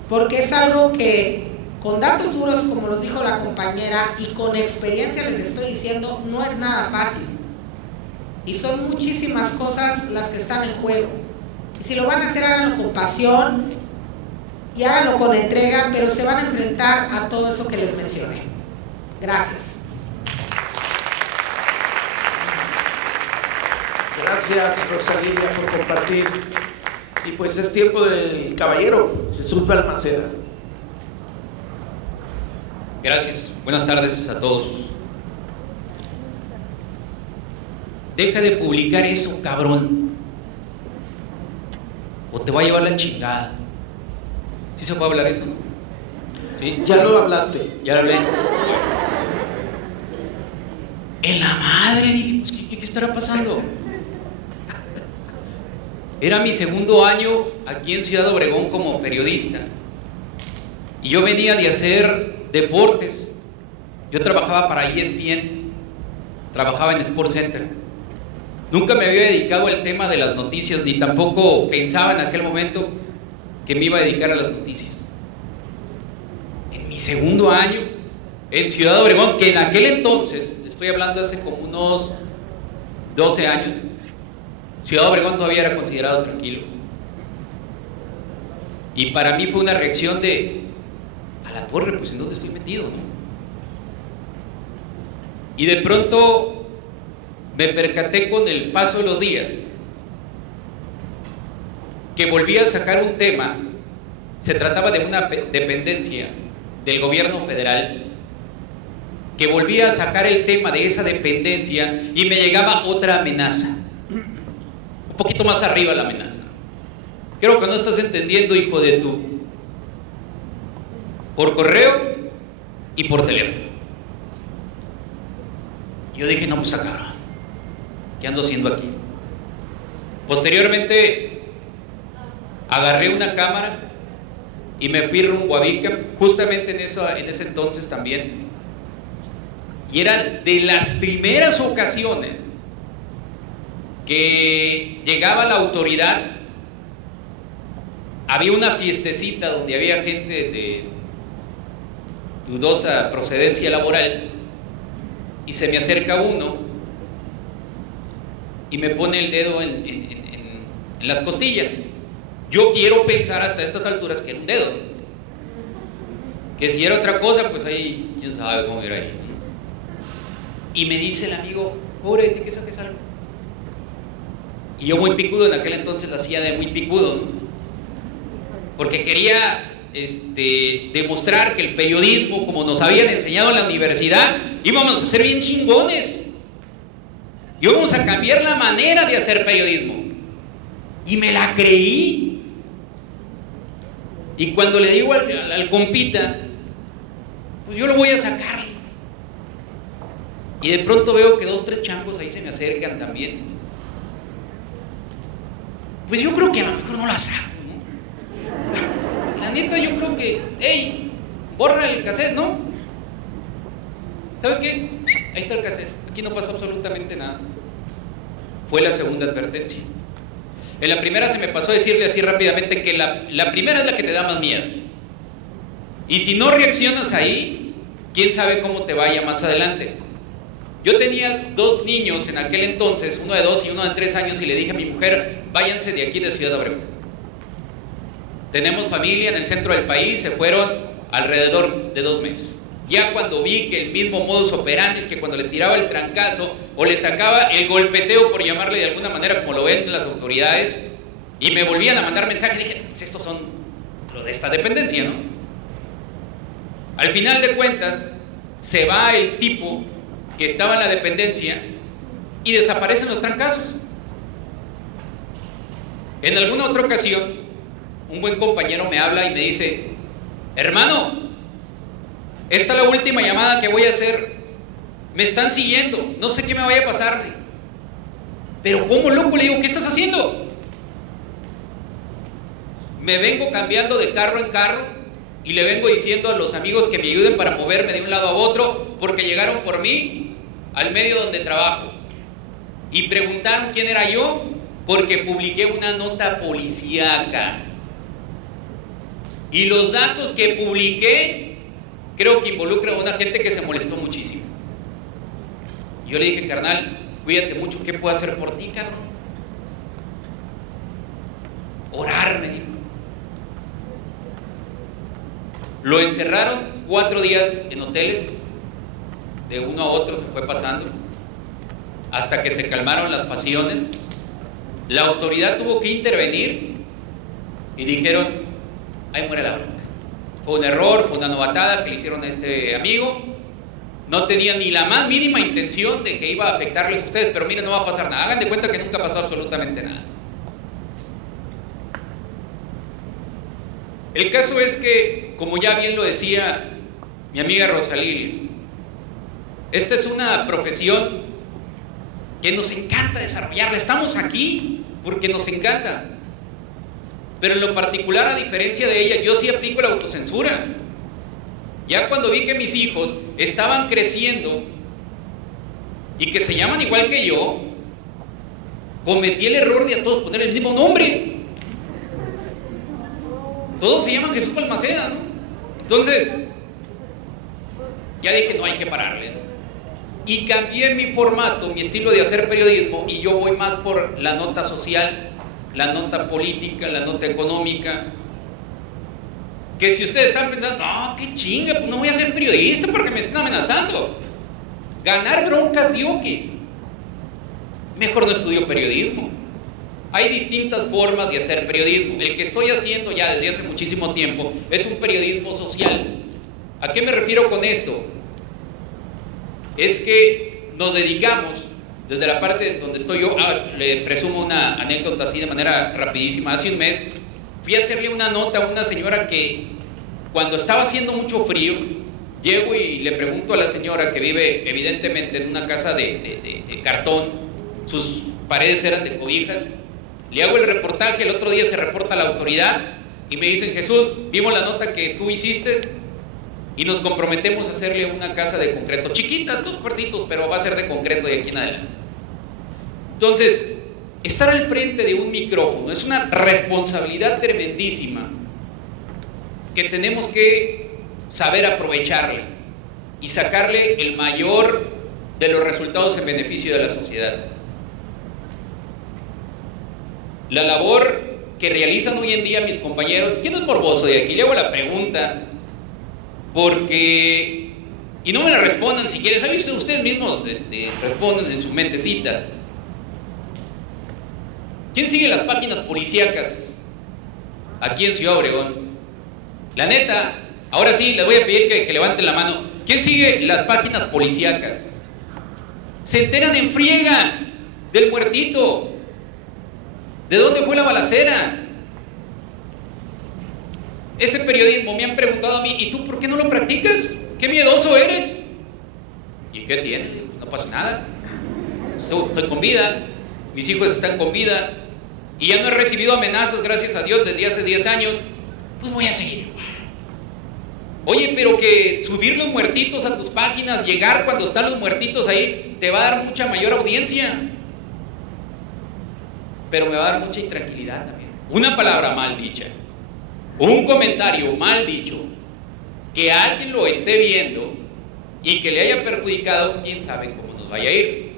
porque es algo que con datos duros, como los dijo la compañera, y con experiencia les estoy diciendo, no es nada fácil. Y son muchísimas cosas las que están en juego. Y si lo van a hacer, háganlo con pasión y háganlo con entrega, pero se van a enfrentar a todo eso que les mencioné. Gracias. Gracias, Rosalía, por compartir. Y pues es tiempo del caballero, Jesús Balmaceda. Gracias, buenas tardes a todos. Deja de publicar eso, cabrón, o te va a llevar la chingada. ¿Sí se puede hablar eso? ¿Sí? Ya lo hablaste. Ya lo hablé. En la madre, dije, pues, ¿qué estará pasando? Era mi segundo año aquí en Ciudad Obregón como periodista. Y yo venía de hacer deportes. Yo trabajaba para ESPN, trabajaba en Sports Center. Nunca me había dedicado al tema de las noticias, ni tampoco pensaba en aquel momento que me iba a dedicar a las noticias. En mi segundo año en Ciudad Obregón, que en aquel entonces, estoy hablando hace como unos 12 años, Ciudad Obregón todavía era considerado tranquilo. Y para mí fue una reacción de, a la torre, pues ¿en dónde estoy metido, no? Y de pronto me percaté con el paso de los días que volví a sacar un tema. Se trataba de una dependencia del gobierno federal, que volvía a sacar el tema de esa dependencia y me llegaba otra amenaza, un poquito más arriba la amenaza. Creo que no estás entendiendo, hijo de tú. Por correo y por teléfono. Yo dije, no, pues cabrón, ¿qué ando haciendo aquí? Posteriormente agarré una cámara y me fui rumbo a Vica, justamente en ese entonces también. Y era de las primeras ocasiones que llegaba la autoridad. Había una fiestecita donde había gente de dudosa procedencia laboral, y se me acerca uno y me pone el dedo en las costillas. Yo quiero pensar hasta estas alturas que era un dedo, que si era otra cosa, pues ahí quién sabe cómo era ahí. Y me dice el amigo, pobre de ti que saques algo. Y yo, muy picudo, en aquel entonces la hacía de muy picudo, ¿no? Porque quería demostrar que el periodismo, como nos habían enseñado en la universidad, íbamos a ser bien chingones, íbamos a cambiar la manera de hacer periodismo. Y me la creí. Y cuando le digo al compita, pues yo lo voy a sacar. Y de pronto veo que 2, 3 changos ahí se me acercan también. Pues yo creo que a lo mejor no la saco, ¿no? La neta, yo creo que, hey, borra el cassette, ¿no? ¿Sabes qué? Ahí está el cassette, aquí no pasó absolutamente nada. Fue la segunda advertencia. En la primera se me pasó a decirle así rápidamente que la primera es la que te da más miedo. Y si no reaccionas ahí, quién sabe cómo te vaya más adelante. Yo tenía 2 niños en aquel entonces, uno de 2 y uno de 3 años, y le dije a mi mujer, váyanse de aquí de Ciudad Obregón. Tenemos familia en el centro del país, se fueron alrededor de 2 meses. Ya cuando vi que el mismo modus operandi es que cuando le tiraba el trancazo o le sacaba el golpeteo, por llamarle de alguna manera, como lo ven las autoridades, y me volvían a mandar mensajes, dije, pues estos son lo de esta dependencia, ¿no? Al final de cuentas, se va el tipo que estaba en la dependencia y desaparecen los trancazos. En alguna otra ocasión, un buen compañero me habla y me dice, hermano, esta es la última llamada que voy a hacer, me están siguiendo, no sé qué me vaya a pasar. Pero ¿cómo, loco? Le digo, ¿qué estás haciendo? me vengo cambiando de carro en carro y le vengo diciendo a los amigos que me ayuden para moverme de un lado a otro, porque llegaron por mí al medio donde trabajo y preguntaron quién era yo, porque publiqué una nota policíaca. Y los datos que publiqué creo que involucran a una gente que se molestó muchísimo. Yo le dije: carnal, cuídate mucho, ¿qué puedo hacer por ti, cabrón? Orar, me dijo. Lo encerraron 4 días en hoteles, de uno a otro se fue pasando, hasta que se calmaron las pasiones. La autoridad tuvo que intervenir y dijeron: ahí muere la bronca. Fue un error, fue una novatada que le hicieron a este amigo. No tenía ni la más mínima intención de que iba a afectarles a ustedes, pero miren, no va a pasar nada. Hagan de cuenta que nunca pasó absolutamente nada. El caso es que, como ya bien lo decía mi amiga Rosalía, esta es una profesión que nos encanta desarrollarla. Estamos aquí porque nos encanta. Pero en lo particular, a diferencia de ella, yo sí aplico la autocensura. Ya cuando vi que mis hijos estaban creciendo y que se llaman igual que yo, cometí el error de a todos poner el mismo nombre. Todos se llaman Jesús Balmaceda, ¿no? Entonces, ya dije: no, hay que pararle, ¿no? Y cambié mi formato, mi estilo de hacer periodismo, y yo voy más por la nota social, la nota política, la nota económica. Que si ustedes están pensando: no, qué chinga, pues no voy a ser periodista porque me están amenazando. Ganar broncas diokis. Mejor no estudio periodismo. Hay distintas formas de hacer periodismo. El que estoy haciendo ya desde hace muchísimo tiempo es un periodismo social. ¿A qué me refiero con esto? Es que nos dedicamos, desde la parte donde estoy yo, le presumo una anécdota así de manera rapidísima. Hace un mes fui a hacerle una nota a una señora que, cuando estaba haciendo mucho frío, llego y le pregunto a la señora, que vive evidentemente en una casa de cartón, sus paredes eran de cobijas, le hago el reportaje. El otro día se reporta a la autoridad y me dicen: Jesús, vimos la nota que tú hiciste y nos comprometemos a hacerle una casa de concreto, chiquita, 2 cuartitos, pero va a ser de concreto de aquí en adelante. Entonces, estar al frente de un micrófono es una responsabilidad tremendísima que tenemos que saber aprovecharle y sacarle el mayor de los resultados en beneficio de la sociedad. La labor que realizan hoy en día mis compañeros, ¿quién es morboso de aquí? Le hago la pregunta porque, y no me la respondan si quieren, ¿saben? Ustedes mismos responden en sus mentecitas. ¿Quién sigue las páginas policíacas aquí en Ciudad Obregón? La neta, ahora sí les voy a pedir que levanten la mano. ¿Quién sigue las páginas policíacas? Se enteran en friega del muertito. ¿De dónde fue la balacera? Ese periodismo, me han preguntado a mí: ¿y tú por qué no lo practicas? ¿Qué miedoso eres? ¿Y qué tiene? No pasa nada. Estoy con vida, mis hijos están con vida y ya no he recibido amenazas, gracias a Dios, desde hace 10 años. Pues voy a seguir. Oye, pero que subir los muertitos a tus páginas, llegar cuando están los muertitos ahí, te va a dar mucha mayor audiencia, pero me va a dar mucha intranquilidad también. Una palabra mal dicha, un comentario mal dicho, que alguien lo esté viendo y que le haya perjudicado, quién sabe cómo nos vaya a ir.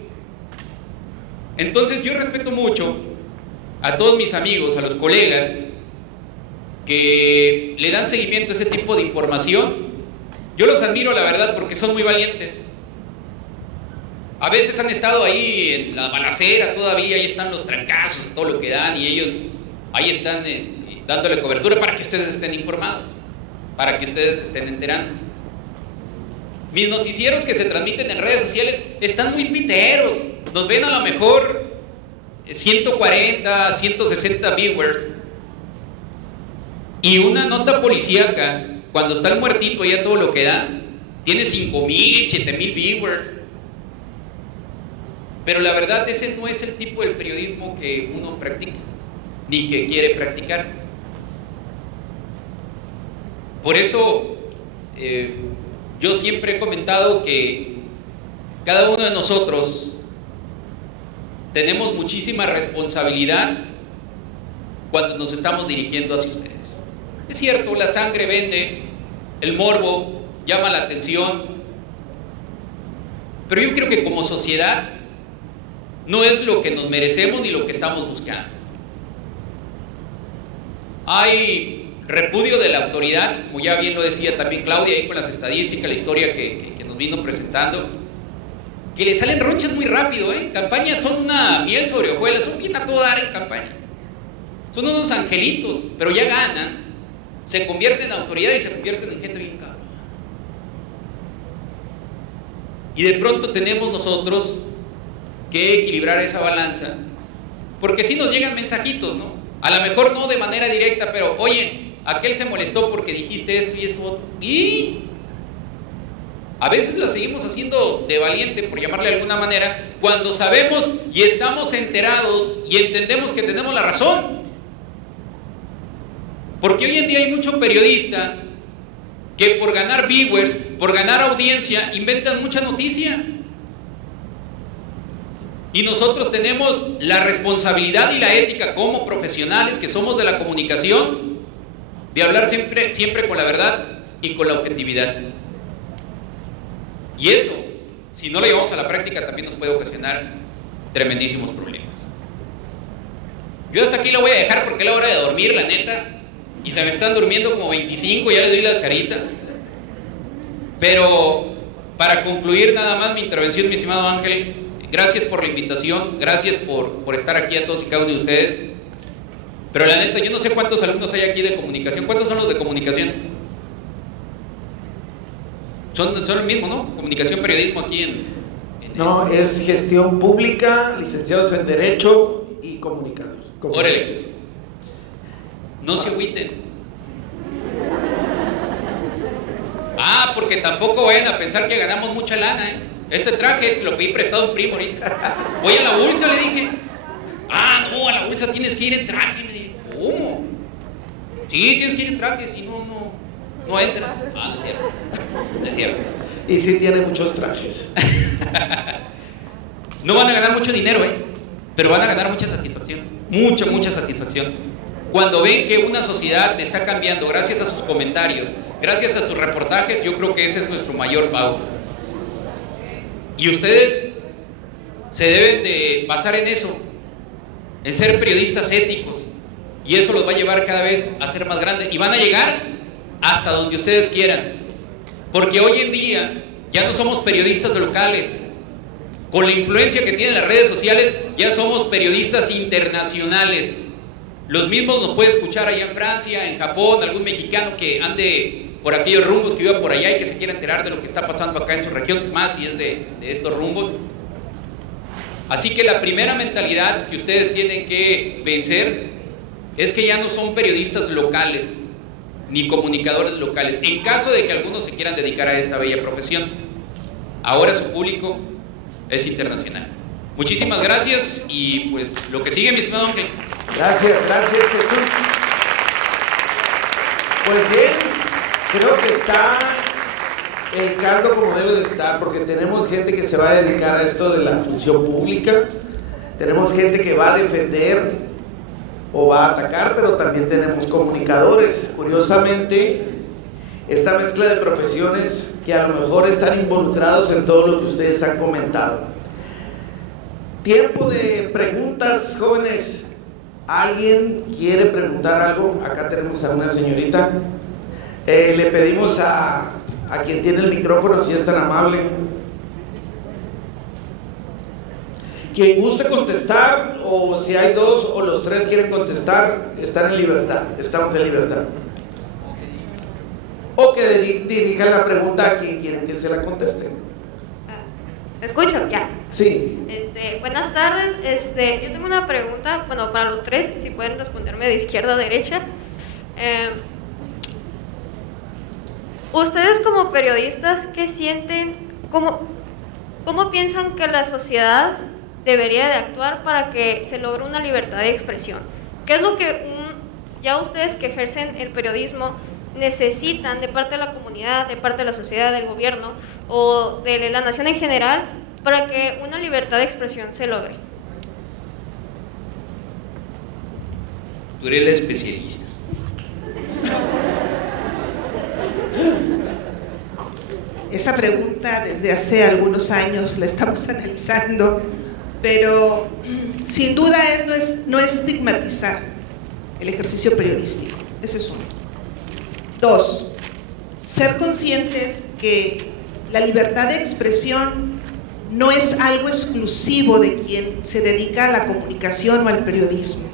Entonces yo respeto mucho a todos mis amigos, a los colegas que le dan seguimiento a ese tipo de información. Yo los admiro, la verdad, porque son muy valientes. A veces han estado ahí en la balacera todavía, ahí están los trancazos, todo lo que dan, y ellos ahí están dándole cobertura para que ustedes estén informados, para que ustedes se estén enterando. Mis noticieros que se transmiten en redes sociales están muy piteros, nos ven a lo mejor 140, 160 viewers, y una nota policíaca, cuando está el muertito ya todo lo que da, tiene 5,000, 7,000 viewers. Pero la verdad, ese no es el tipo de periodismo que uno practica, ni que quiere practicar. Por eso yo siempre he comentado que cada uno de nosotros tenemos muchísima responsabilidad cuando nos estamos dirigiendo hacia ustedes. Es cierto, la sangre vende, el morbo llama la atención, pero yo creo que como sociedad no es lo que nos merecemos ni lo que estamos buscando. Hay repudio de la autoridad, como ya bien lo decía también Claudia ahí con las estadísticas, la historia que nos vino presentando, que le salen ronchas muy rápido, ¿eh? En campaña son una miel sobre hojuelas, son bien a todo dar en campaña. Son unos angelitos, pero ya ganan, se convierten en autoridad y se convierten en gente bien cabrón. Y de pronto tenemos nosotros que equilibrar esa balanza, porque sí nos llegan mensajitos, ¿no? A lo mejor no de manera directa, pero oye, aquel se molestó porque dijiste esto y esto otro. Y a veces lo seguimos haciendo de valiente, por llamarle de alguna manera, cuando sabemos y estamos enterados y entendemos que tenemos la razón. Porque hoy en día hay mucho periodista que por ganar viewers, por ganar audiencia, inventan mucha noticia. Y nosotros tenemos la responsabilidad y la ética como profesionales que somos de la comunicación, de hablar siempre con la verdad y con la objetividad. Y eso, si no lo llevamos a la práctica, también nos puede ocasionar tremendísimos problemas. Yo hasta aquí lo voy a dejar porque es la hora de dormir, la neta, y se me están durmiendo como 25, ya les doy la carita. Pero para concluir nada más mi intervención, mi estimado Ángel, gracias por la invitación, gracias por estar aquí a todos y cada uno de ustedes. Pero la neta, yo no sé cuántos alumnos hay aquí de comunicación. ¿Cuántos son los de comunicación? Son el mismo, ¿no? Comunicación, periodismo aquí No, es gestión pública, licenciados en Derecho y comunicadores. Órale. No se agüiten. Porque tampoco vayan a pensar que ganamos mucha lana, ¿eh? Este traje lo pedí prestado a un primo ahorita. Voy a la bolsa, le dije. No, a la bolsa tienes que ir en traje. Me dije, ¿cómo? Sí, tienes que ir en traje, si no entras. No es cierto. No es cierto. Y sí tiene muchos trajes. No van a ganar mucho dinero, pero van a ganar mucha satisfacción. Mucha satisfacción. Cuando ven que una sociedad está cambiando gracias a sus comentarios, gracias a sus reportajes, yo creo que ese es nuestro mayor pago. Y ustedes se deben de basar en eso, en ser periodistas éticos, y eso los va a llevar cada vez a ser más grandes y van a llegar hasta donde ustedes quieran, porque hoy en día ya no somos periodistas locales. Con la influencia que tienen las redes sociales ya somos periodistas internacionales. Los mismos nos puede escuchar allá en Francia, en Japón, algún mexicano que ande por aquellos rumbos, que viva por allá y que se quiera enterar de lo que está pasando acá en su región, más si es de estos rumbos. Así que la primera mentalidad que ustedes tienen que vencer es que ya no son periodistas locales ni comunicadores locales, en caso de que algunos se quieran dedicar a esta bella profesión. Ahora su público es internacional. Muchísimas gracias y pues lo que sigue, mi estimado Ángel. Gracias Jesús. Pues bien, creo que está el caldo como debe de estar, porque tenemos gente que se va a dedicar a esto de la función pública, tenemos gente que va a defender o va a atacar, pero también tenemos comunicadores. Curiosamente, esta mezcla de profesiones que a lo mejor están involucrados en todo lo que ustedes han comentado. Tiempo de preguntas, jóvenes. ¿Alguien quiere preguntar algo? Acá tenemos a una señorita. Le pedimos a quien tiene el micrófono, si es tan amable. Quien guste contestar, o si hay dos o los tres quieren contestar, están en libertad, estamos en libertad. O que dirijan la pregunta a quien quieren que se la conteste. ¿Escucho? Ya. Sí. Buenas tardes. Yo tengo una pregunta, bueno, para los tres, si pueden responderme de izquierda a derecha. Ustedes como periodistas, ¿qué sienten? ¿Cómo piensan que la sociedad debería de actuar para que se logre una libertad de expresión? ¿Qué es lo que ya ustedes que ejercen el periodismo, necesitan de parte de la comunidad, de parte de la sociedad, del gobierno o de la nación en general para que una libertad de expresión se logre? Tú eres la especialista. Esa pregunta desde hace algunos años la estamos analizando, pero sin duda no es estigmatizar el ejercicio periodístico. Ese es uno. 2, ser conscientes que la libertad de expresión no es algo exclusivo de quien se dedica a la comunicación o al periodismo.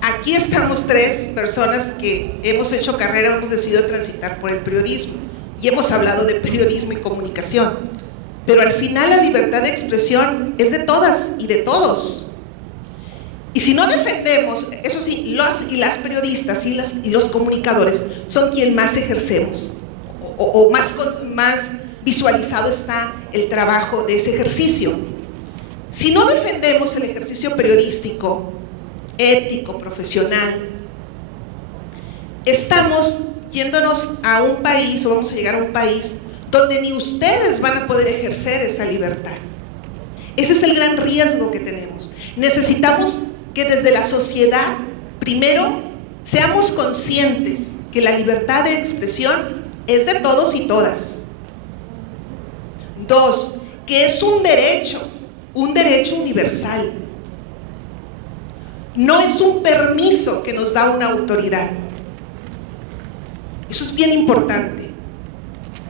Aquí estamos 3 personas que hemos hecho carrera, hemos decidido transitar por el periodismo y hemos hablado de periodismo y comunicación, pero al final la libertad de expresión es de todas y de todos. Y si no defendemos, eso sí, los y las periodistas y los comunicadores son quien más ejercemos o más visualizado está el trabajo de ese ejercicio. Si no defendemos el ejercicio periodístico, ético, profesional, estamos yéndonos a un país, o vamos a llegar a un país donde ni ustedes van a poder ejercer esa libertad. Ese es el gran riesgo que tenemos. Necesitamos que desde la sociedad, primero, seamos conscientes que la libertad de expresión es de todos y todas. 2, que es un derecho universal. No es un permiso que nos da una autoridad. Eso es bien importante.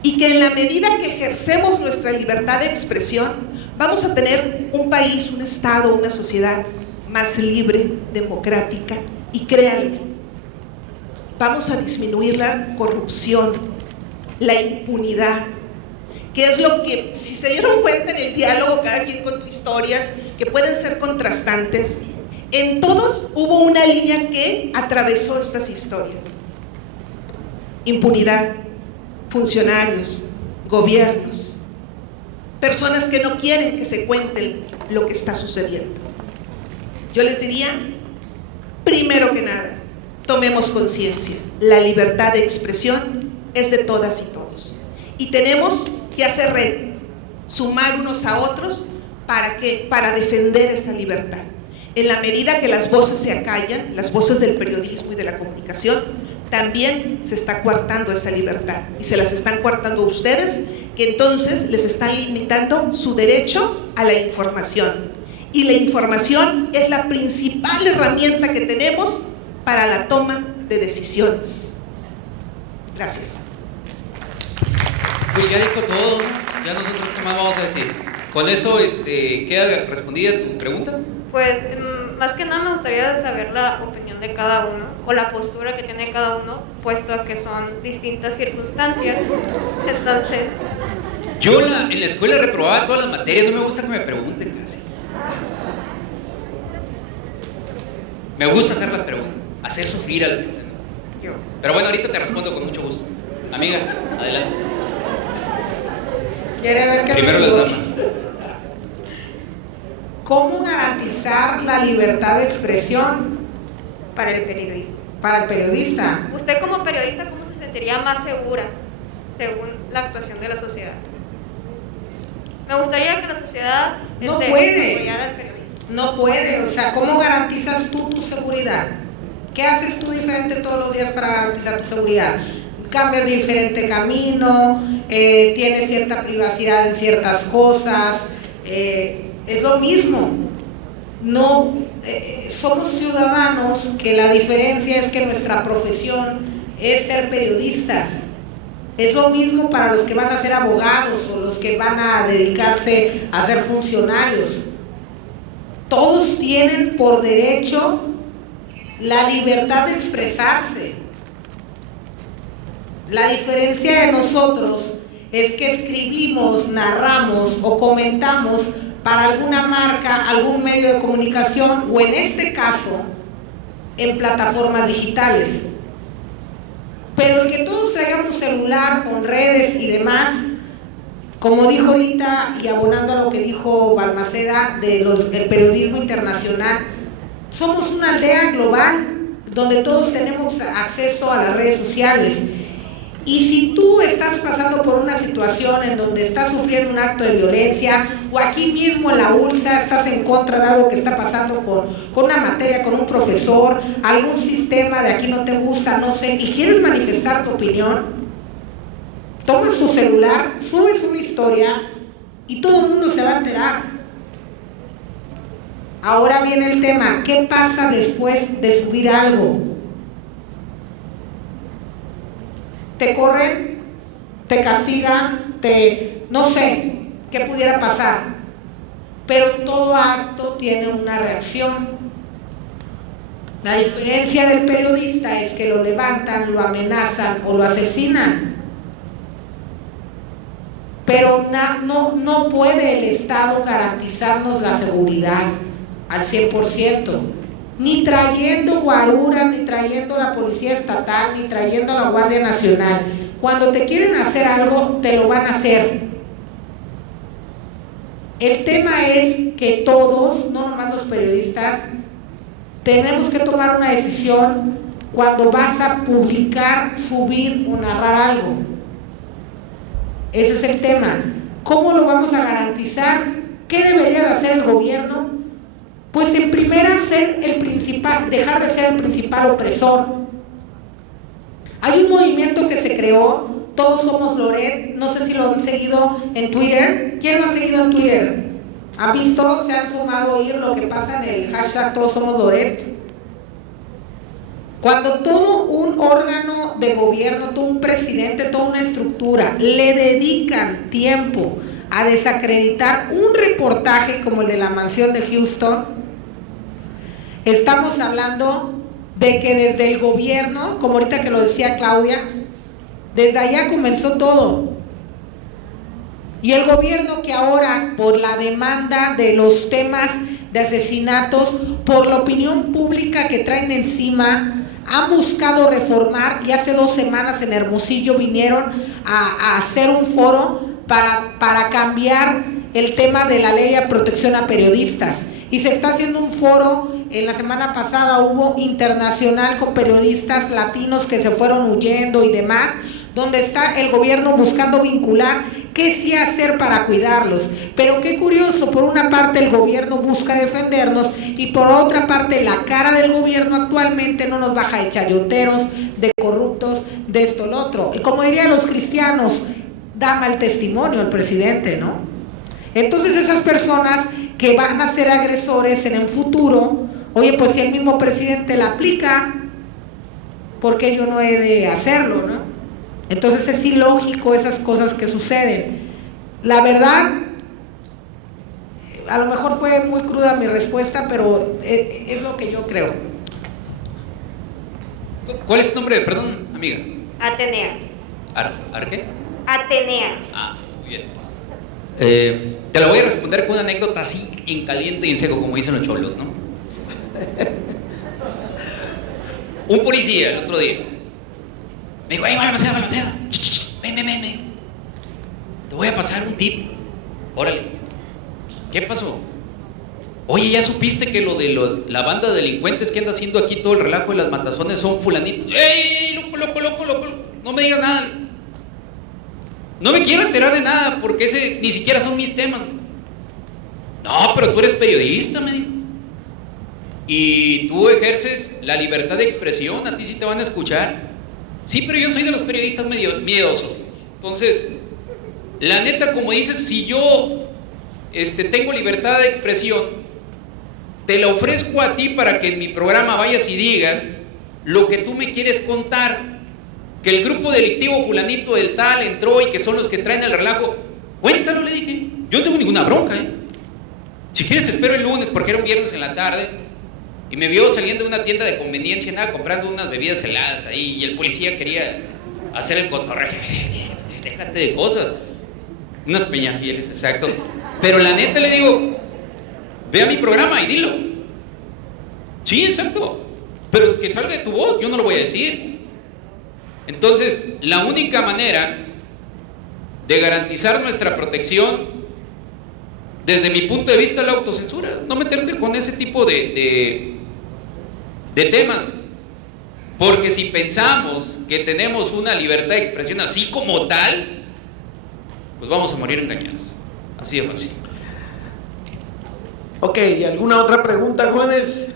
Y que en la medida que ejercemos nuestra libertad de expresión, vamos a tener un país, un estado, una sociedad más libre, democrática, y créanme, vamos a disminuir la corrupción, la impunidad, que es lo que, si se dieron cuenta en el diálogo, cada quien con tus historias, que pueden ser contrastantes, en todos hubo una línea que atravesó estas historias. Impunidad, funcionarios, gobiernos, personas que no quieren que se cuente lo que está sucediendo. Yo les diría, primero que nada, tomemos conciencia. La libertad de expresión es de todas y todos. Y tenemos que hacer red, sumar unos a otros, ¿para qué? Para defender esa libertad. En la medida que las voces se acallan, las voces del periodismo y de la comunicación, también se está coartando esa libertad. Y se las están coartando a ustedes, que entonces les están limitando su derecho a la información. Y la información es la principal herramienta que tenemos para la toma de decisiones. Gracias. Pues ya dijo todo, ya nosotros qué más vamos a decir. Con eso queda respondida tu pregunta. Pues más que nada me gustaría saber la opinión de cada uno o la postura que tiene cada uno, puesto a que son distintas circunstancias. Entonces, yo en la escuela reprobaba todas las materias, no me gusta que me pregunten casi. Me gusta hacer las preguntas, hacer sufrir a la gente. yo. Pero bueno, ahorita te respondo con mucho gusto. Amiga, adelante. ¿Quiere ver que Primero me las equivoque? damas. ¿Cómo garantizar la libertad de expresión Para el periodismo. para el periodista? Usted como periodista, ¿cómo se sentiría más segura según la actuación de la sociedad? Me gustaría que la sociedad No puede. apoyara al periodismo. No puede, o sea, ¿cómo garantizas tú tu seguridad? ¿Qué haces tú diferente todos los días para garantizar tu seguridad? Cambias de diferente camino, tienes cierta privacidad en ciertas cosas, es lo mismo. No, somos ciudadanos que la diferencia es que nuestra profesión es ser periodistas. Es lo mismo para los que van a ser abogados o los que van a dedicarse a ser funcionarios. Todos tienen por derecho la libertad de expresarse. La diferencia de nosotros es que escribimos, narramos o comentamos para alguna marca, algún medio de comunicación o en este caso en plataformas digitales. Pero el que todos traigamos celular con redes y demás, como dijo ahorita y abonando a lo que dijo Balmaceda del periodismo internacional, somos una aldea global. donde todos tenemos acceso a las redes sociales. Y si tú estás pasando por una situación en donde estás sufriendo un acto de violencia, o aquí mismo en la ULSA estás en contra de algo que está pasando con una materia, con un profesor, algún sistema de aquí no te gusta, no sé, y quieres manifestar tu opinión, tomas tu celular, subes una historia y todo el mundo se va a enterar. Ahora viene el tema, ¿qué pasa después de subir algo? Te corren, te castigan, no sé qué pudiera pasar, pero todo acto tiene una reacción. La diferencia del periodista es que lo levantan, lo amenazan o lo asesinan, pero no puede el Estado garantizarnos la seguridad al 100%. Ni trayendo guaruras, ni trayendo la policía estatal, ni trayendo la Guardia Nacional. Cuando te quieren hacer algo, te lo van a hacer. El tema es que todos, no nomás los periodistas, tenemos que tomar una decisión cuando vas a publicar, subir o narrar algo. Ese es el tema. ¿Cómo lo vamos a garantizar? ¿Qué debería de hacer el gobierno? Pues en primera ser el principal, dejar de ser el principal opresor. Hay un movimiento que se creó, Todos Somos Loret, no sé si lo han seguido en Twitter. ¿Quién lo ha seguido en Twitter? ¿Han visto? ¿Se han sumado a oír lo que pasa en el hashtag Todos Somos Loret? Cuando todo un órgano de gobierno, todo un presidente, toda una estructura le dedican tiempo a desacreditar un reportaje como el de la mansión de Houston, estamos hablando de que desde el gobierno, como ahorita que lo decía Claudia, desde allá comenzó todo. Y el gobierno que ahora, por la demanda de los temas de asesinatos, por la opinión pública que traen encima, han buscado reformar, y hace 2 semanas en Hermosillo vinieron a hacer un foro para cambiar el tema de la ley de protección a periodistas. Y se está haciendo un foro, en la semana pasada hubo internacional con periodistas latinos que se fueron huyendo y demás, donde está el gobierno buscando vincular qué sí hacer para cuidarlos. Pero qué curioso, por una parte el gobierno busca defendernos y por otra parte la cara del gobierno actualmente no nos baja de chayoteros, de corruptos, de esto, lo otro. Y como dirían los cristianos, da mal testimonio el presidente, ¿no? Entonces esas personas que van a ser agresores en el futuro, oye, pues si el mismo presidente la aplica, ¿por qué yo no he de hacerlo, no? Entonces es ilógico esas cosas que suceden. La verdad, a lo mejor fue muy cruda mi respuesta, pero es lo que yo creo. ¿Cuál es tu nombre? Perdón, amiga. Atenea. ¿Ar qué? Atenea. Ah, muy bien. Te lo voy a responder con una anécdota así, en caliente y en seco, como dicen los cholos, ¿no? Un policía el otro día me dijo, Balmaceda, ven. Te voy a pasar un tip. Órale. ¿Qué pasó? Oye, ¿ya supiste que lo de la banda de delincuentes que anda haciendo aquí todo el relajo de las matazones son fulanitos? ¡Ey, loco! No me digas nada. No me quiero enterar de nada porque ese ni siquiera son mis temas. No, pero tú eres periodista, me dijo. Y tú ejerces la libertad de expresión, a ti sí te van a escuchar. Sí, pero yo soy de los periodistas medio miedosos. Entonces, la neta, como dices, si yo tengo libertad de expresión, te la ofrezco a ti para que en mi programa vayas y digas lo que tú me quieres contar. Que el grupo delictivo fulanito del tal entró y que son los que traen el relajo. Cuéntalo, le dije. Yo no tengo ninguna bronca, ¿eh? Si quieres te espero el lunes, porque era un viernes en la tarde y me vio saliendo de una tienda de conveniencia, nada, comprando unas bebidas heladas ahí, y el policía quería hacer el cotorreo. Déjate de cosas. Unas peñafieles, exacto. Pero la neta le digo, ve a mi programa y dilo. Sí, exacto. Pero que salga de tu voz, yo no lo voy a decir. Entonces, la única manera de garantizar nuestra protección, desde mi punto de vista, es la autocensura. No meterte con ese tipo de temas. Porque si pensamos que tenemos una libertad de expresión así como tal, pues vamos a morir engañados. Así de fácil. Ok, ¿y alguna otra pregunta, jóvenes?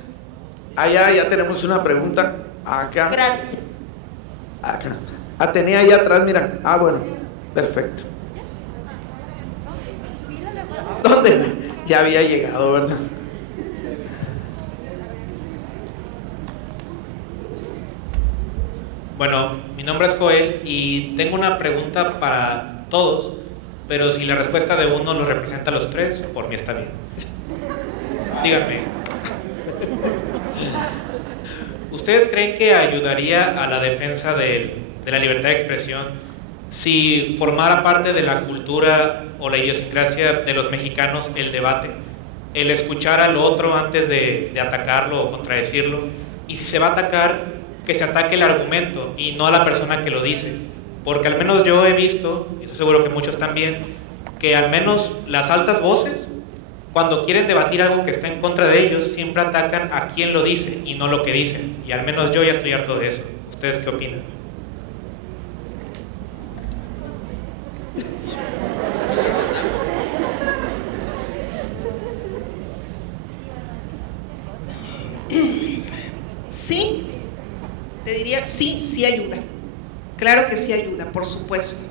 Allá ya tenemos una pregunta. Acá. Gracias. Acá. Atenea allá atrás, mira. Ah, bueno, perfecto. ¿Dónde? Ya había llegado, ¿verdad? Bueno, mi nombre es Joel y tengo una pregunta para todos, pero si la respuesta de uno lo representa a los tres, por mí está bien. Díganme, ¿ustedes creen que ayudaría a la defensa de la libertad de expresión si formara parte de la cultura o la idiosincrasia de los mexicanos el debate? El escuchar al otro antes de atacarlo o contradecirlo, y si se va a atacar, que se ataque el argumento y no a la persona que lo dice, porque al menos yo he visto, y estoy seguro que muchos también, que al menos las altas voces, cuando quieren debatir algo que está en contra de ellos, siempre atacan a quien lo dice y no lo que dicen, y al menos yo ya estoy harto de eso. ¿Ustedes qué opinan? Sí, te diría sí, sí ayuda. Claro que sí ayuda, por supuesto.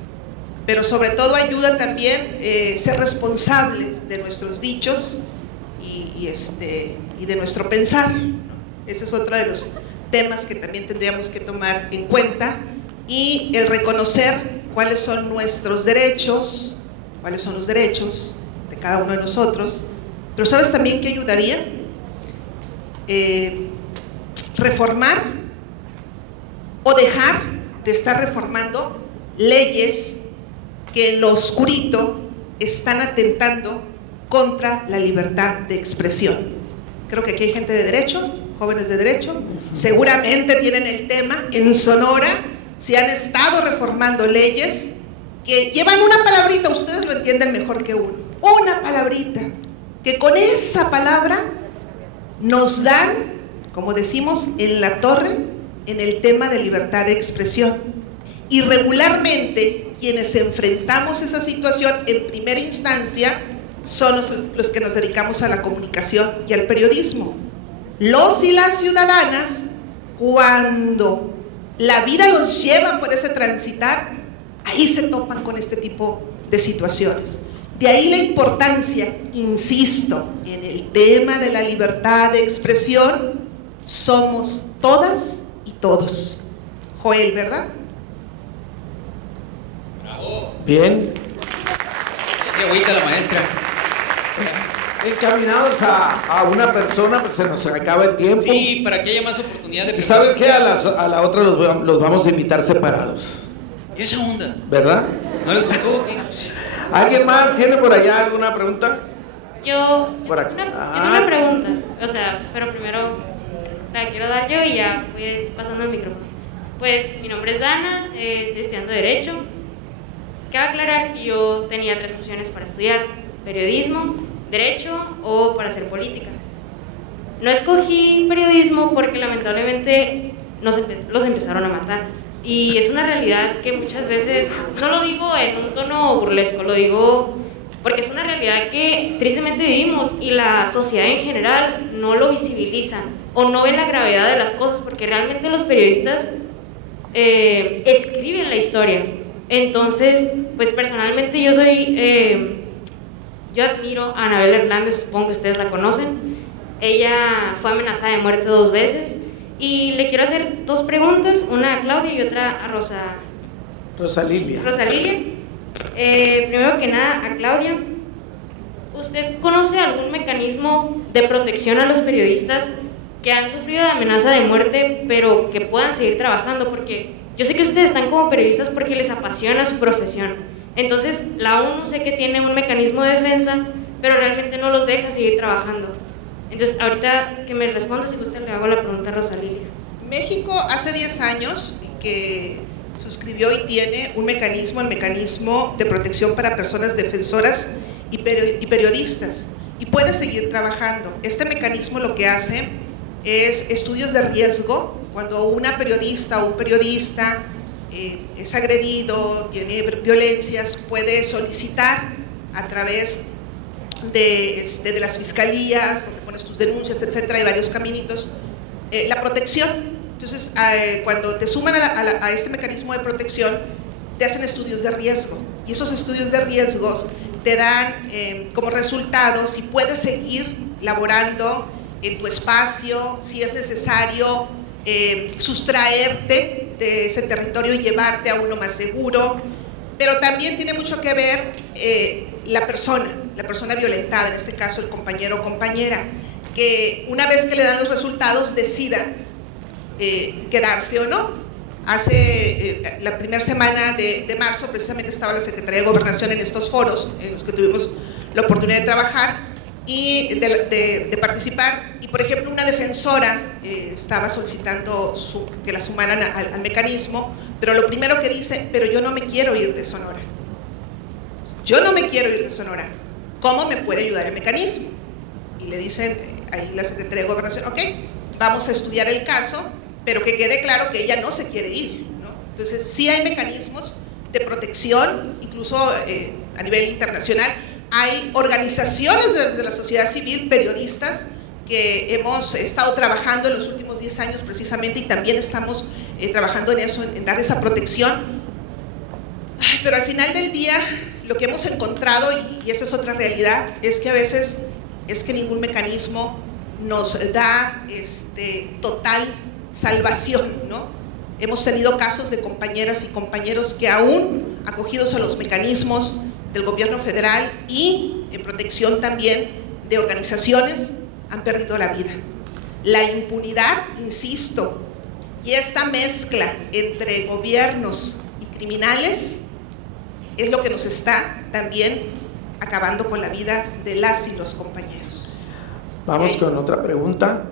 Pero sobre todo ayuda también ser responsables de nuestros dichos y de nuestro pensar. Ese es otro de los temas que también tendríamos que tomar en cuenta, y el reconocer cuáles son nuestros derechos, cuáles son los derechos de cada uno de nosotros. Pero ¿sabes también qué ayudaría? Reformar o dejar de estar reformando leyes que en lo oscurito están atentando contra la libertad de expresión. Creo que aquí hay gente de derecho, jóvenes de derecho, seguramente tienen el tema. En Sonora se han estado reformando leyes que llevan una palabrita, ustedes lo entienden mejor que uno, una palabrita, que con esa palabra nos dan, como decimos, en la torre en el tema de libertad de expresión. Y regularmente quienes enfrentamos esa situación en primera instancia son los que nos dedicamos a la comunicación y al periodismo. Los y las ciudadanas, cuando la vida los lleva por ese transitar, ahí se topan con este tipo de situaciones. De ahí la importancia, insisto, en el tema de la libertad de expresión. Somos todas y todos. Joel, ¿verdad? Bravo. Bien. Qué agüita la maestra. Encaminados a una persona, pues se nos acaba el tiempo. Sí, para que haya más oportunidad de... ¿Y sabes qué? A la otra los vamos a invitar separados, ¿Y esa onda? ¿verdad? ¿No les gustó? ¿Qué? ¿Alguien más tiene por allá alguna pregunta? Yo Por tengo acá. una pregunta, o sea, pero primero la quiero dar yo y ya voy pasando el micrófono. Pues mi nombre es Dana, estoy estudiando Derecho. Cabe aclarar que yo tenía 3 opciones para estudiar: periodismo, Derecho o para hacer política. No escogí periodismo porque lamentablemente los empezaron a matar. Y es una realidad que muchas veces, no lo digo en un tono burlesco, lo digo porque es una realidad que tristemente vivimos y la sociedad en general no lo visibilizan o no ven la gravedad de las cosas, porque realmente los periodistas escriben la historia. Entonces, pues personalmente yo admiro a Anabel Hernández, supongo que ustedes la conocen. Ella fue amenazada de muerte 2 veces. Y le quiero hacer 2 preguntas, una a Claudia y otra a Rosa Lilia. Primero que nada, a Claudia, ¿usted conoce algún mecanismo de protección a los periodistas que han sufrido de amenaza de muerte, pero que puedan seguir trabajando? Porque yo sé que ustedes están como periodistas porque les apasiona su profesión. Entonces, la ONU sé que tiene un mecanismo de defensa, pero realmente no los deja seguir trabajando. Entonces, ahorita que me responda, si usted le hago la pregunta a Rosa Lilia. México hace 10 años que suscribió y tiene un mecanismo, el mecanismo de protección para personas defensoras y periodistas, y puede seguir trabajando. Este mecanismo lo que hace es estudios de riesgo Cuando una periodista o un periodista es agredido, tiene violencias, puede solicitar a través de las fiscalías, donde pones tus denuncias, etcétera, hay varios caminitos, la protección. Entonces, cuando te suman a este mecanismo de protección, te hacen estudios de riesgo, y esos estudios de riesgos te dan como resultado si puedes seguir laborando en tu espacio, si es necesario sustraerte de ese territorio y llevarte a uno más seguro. Pero también tiene mucho que ver la persona violentada, en este caso el compañero o compañera, que una vez que le dan los resultados decida quedarse o no. Hace la primera semana de marzo precisamente estaba la Secretaría de Gobernación en estos foros en los que tuvimos la oportunidad de trabajar y de participar, y por ejemplo una defensora estaba solicitando que la sumaran al mecanismo, pero lo primero que dice: pero yo no me quiero ir de Sonora, yo no me quiero ir de Sonora, ¿cómo me puede ayudar el mecanismo? Y le dicen ahí la Secretaría de Gobernación: ok, vamos a estudiar el caso, pero que quede claro que ella no se quiere ir, ¿no? Entonces sí hay mecanismos de protección, incluso a nivel internacional. Hay organizaciones desde la sociedad civil, periodistas, que hemos estado trabajando en los últimos 10 años precisamente, y también estamos trabajando en eso, en dar esa protección. Pero al final del día, lo que hemos encontrado, y esa es otra realidad, es que a veces es que ningún mecanismo nos da total salvación, ¿no? Hemos tenido casos de compañeras y compañeros que aún acogidos a los mecanismos del gobierno federal y en protección también de organizaciones, han perdido la vida. La impunidad, insisto, y esta mezcla entre gobiernos y criminales es lo que nos está también acabando con la vida de las y los compañeros. Vamos con otra pregunta.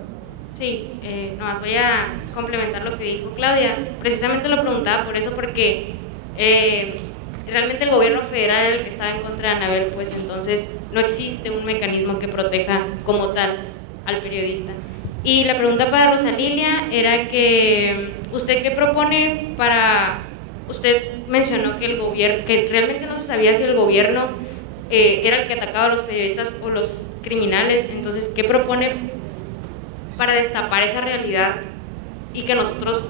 Sí, nomás voy a complementar lo que dijo Claudia. Precisamente lo preguntaba por eso, porque realmente el gobierno federal era el que estaba en contra de Anabel, pues entonces no existe un mecanismo que proteja como tal al periodista. Y la pregunta para Rosa Lilia era que ¿usted qué propone para...? Usted mencionó que el gobierno, que realmente no se sabía si el gobierno era el que atacaba a los periodistas o los criminales. Entonces, ¿qué propone para destapar esa realidad y que nosotros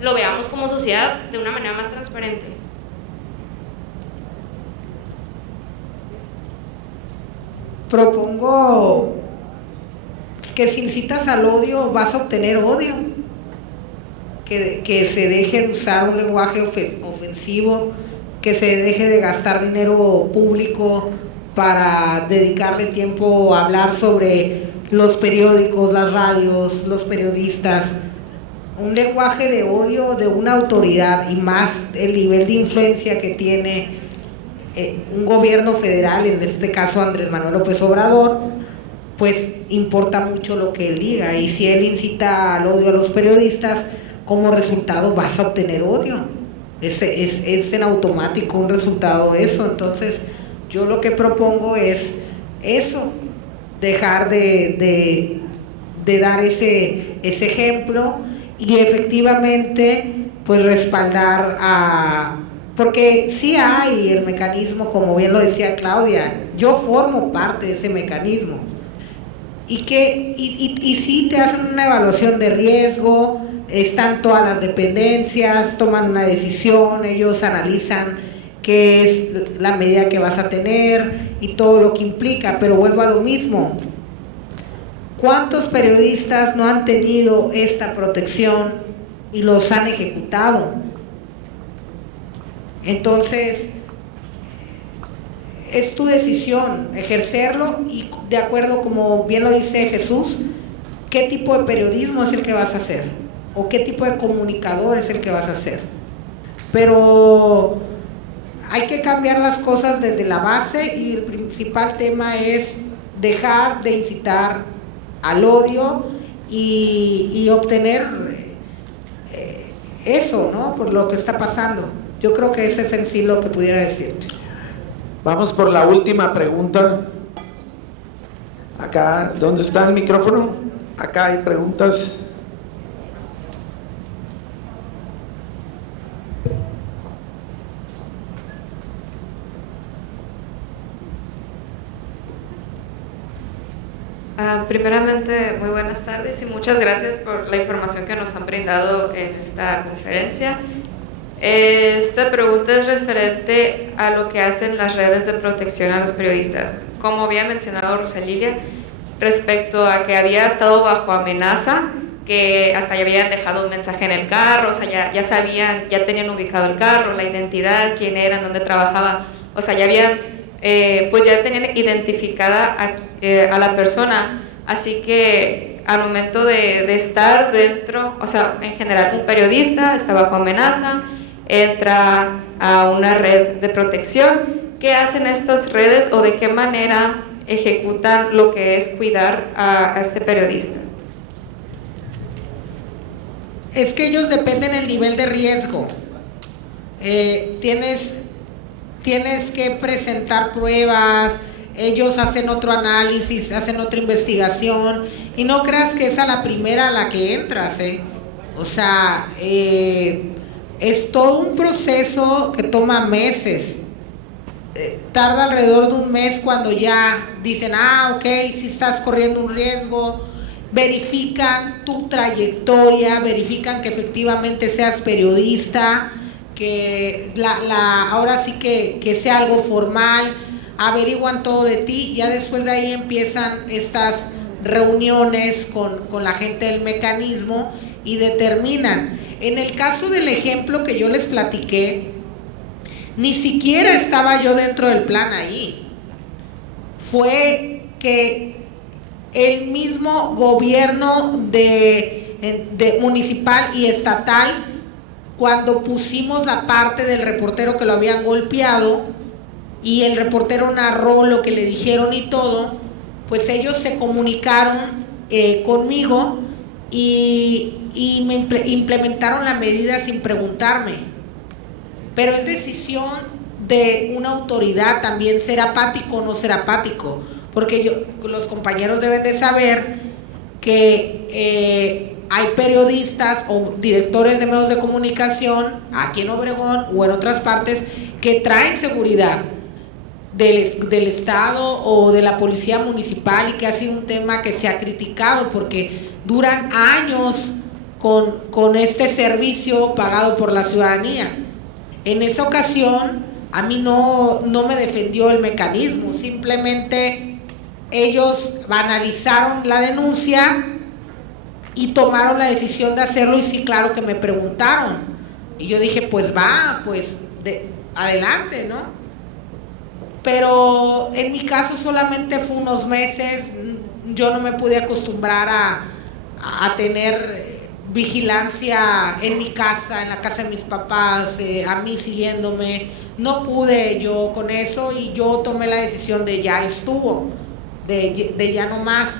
lo veamos como sociedad de una manera más transparente? Propongo que si incitas al odio vas a obtener odio, que se deje de usar un lenguaje ofensivo, que se deje de gastar dinero público para dedicarle tiempo a hablar sobre los periódicos, las radios, los periodistas. Un lenguaje de odio de una autoridad, y más el nivel de influencia que tiene un gobierno federal, en este caso Andrés Manuel López Obrador, pues importa mucho lo que él diga. Y si él incita al odio a los periodistas, como resultado vas a obtener odio. Es en automático un resultado de eso. Entonces yo lo que propongo es eso, dejar de dar ese ejemplo, y efectivamente pues respaldar porque sí hay el mecanismo, como bien lo decía Claudia, yo formo parte de ese mecanismo, y sí te hacen una evaluación de riesgo, están todas las dependencias, toman una decisión, ellos analizan qué es la medida que vas a tener y todo lo que implica. Pero vuelvo a lo mismo, ¿cuántos periodistas no han tenido esta protección y los han ejecutado? Entonces es tu decisión ejercerlo, y de acuerdo, como bien lo dice Jesús, qué tipo de periodismo es el que vas a hacer, o qué tipo de comunicador es el que vas a hacer. Pero hay que cambiar las cosas desde la base, y el principal tema es dejar de incitar al odio y obtener eso, ¿no? Por lo que está pasando. Yo creo que ese es en sí lo que pudiera decirte. Vamos por la última pregunta. Acá, ¿dónde está el micrófono? Acá hay preguntas. Primeramente, muy buenas tardes y muchas gracias por la información que nos han brindado en esta conferencia. Esta pregunta es referente a lo que hacen las redes de protección a los periodistas. Como había mencionado Rosalilia, respecto a que había estado bajo amenaza, que hasta ya habían dejado un mensaje en el carro, o sea, ya sabían, ya tenían ubicado el carro, la identidad, quién era, dónde trabajaba, o sea, ya habían, pues ya tenían identificada a la persona, así que al momento de estar dentro, o sea, en general un periodista está bajo amenaza, entra a una red de protección. ¿Qué hacen estas redes o de qué manera ejecutan lo que es cuidar a este periodista? Es que ellos dependen del nivel de riesgo. Tienes que presentar pruebas, ellos hacen otro análisis, hacen otra investigación, y no creas que es a la primera a la que entras, o sea, es todo un proceso que toma meses. Tarda alrededor de un mes cuando ya dicen, ok, si estás corriendo un riesgo, verifican tu trayectoria, verifican que efectivamente seas periodista, que ahora sí que sea algo formal, averiguan todo de ti, ya después de ahí empiezan estas reuniones con la gente del mecanismo y determinan. En el caso del ejemplo que yo les platiqué, ni siquiera estaba yo dentro del plan ahí. Fue que el mismo gobierno de municipal y estatal, cuando pusimos la parte del reportero que lo habían golpeado y el reportero narró lo que le dijeron y todo, pues ellos se comunicaron conmigo y me implementaron la medida sin preguntarme. Pero es decisión de una autoridad también ser apático o no ser apático, porque los compañeros deben de saber que hay periodistas o directores de medios de comunicación aquí en Obregón o en otras partes que traen seguridad del Estado o de la policía municipal, y que ha sido un tema que se ha criticado porque duran años con este servicio pagado por la ciudadanía. En esa ocasión a mí no me defendió el mecanismo, simplemente ellos analizaron la denuncia y tomaron la decisión de hacerlo, y sí, claro que me preguntaron y yo dije, pues adelante, ¿no? Pero en mi caso solamente fue unos meses, yo no me pude acostumbrar a tener vigilancia en mi casa, en la casa de mis papás, a mí siguiéndome. No pude yo con eso, y yo tomé la decisión de ya estuvo, de ya no más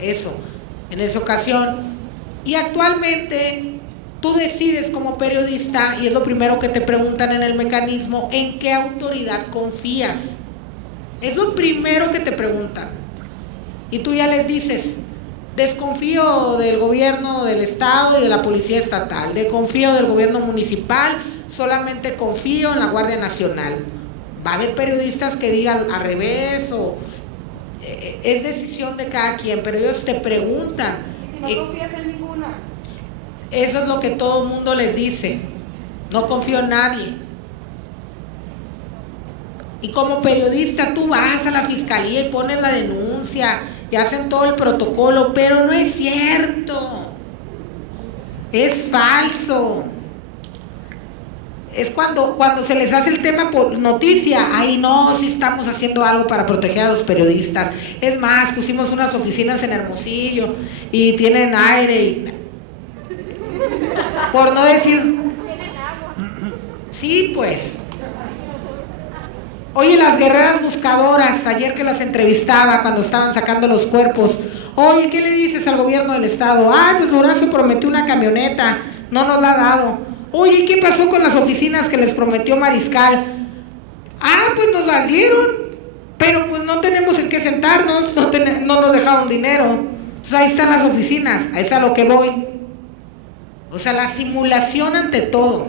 eso, en esa ocasión. Y actualmente tú decides como periodista, y es lo primero que te preguntan en el mecanismo, ¿en qué autoridad confías? Es lo primero que te preguntan, y tú ya les dices, desconfío del gobierno del estado y de la policía estatal, desconfío del gobierno municipal, solamente confío en la Guardia Nacional. Va a haber periodistas que digan al revés, o es decisión de cada quien, pero ellos te preguntan. ¿Y si no confías en ninguna? Eso es lo que todo el mundo les dice, no confío en nadie. Y como periodista tú vas a la fiscalía y pones la denuncia y hacen todo el protocolo, pero no es cierto, es falso. Es cuando se les hace el tema por noticia, ahí no, si estamos haciendo algo para proteger a los periodistas. Es más, pusimos unas oficinas en Hermosillo y tienen aire y, por no decir, sí, pues. Oye, las guerreras buscadoras, ayer que las entrevistaba cuando estaban sacando los cuerpos, oye, ¿qué le dices al gobierno del estado? Pues Durazo prometió una camioneta, no nos la ha dado. Oye, ¿qué pasó con las oficinas que les prometió Mariscal? Pues nos las dieron, pero pues no tenemos en qué sentarnos, no nos dejaron dinero. Pues ahí están las oficinas, a eso es a lo que voy. O sea, la simulación ante todo.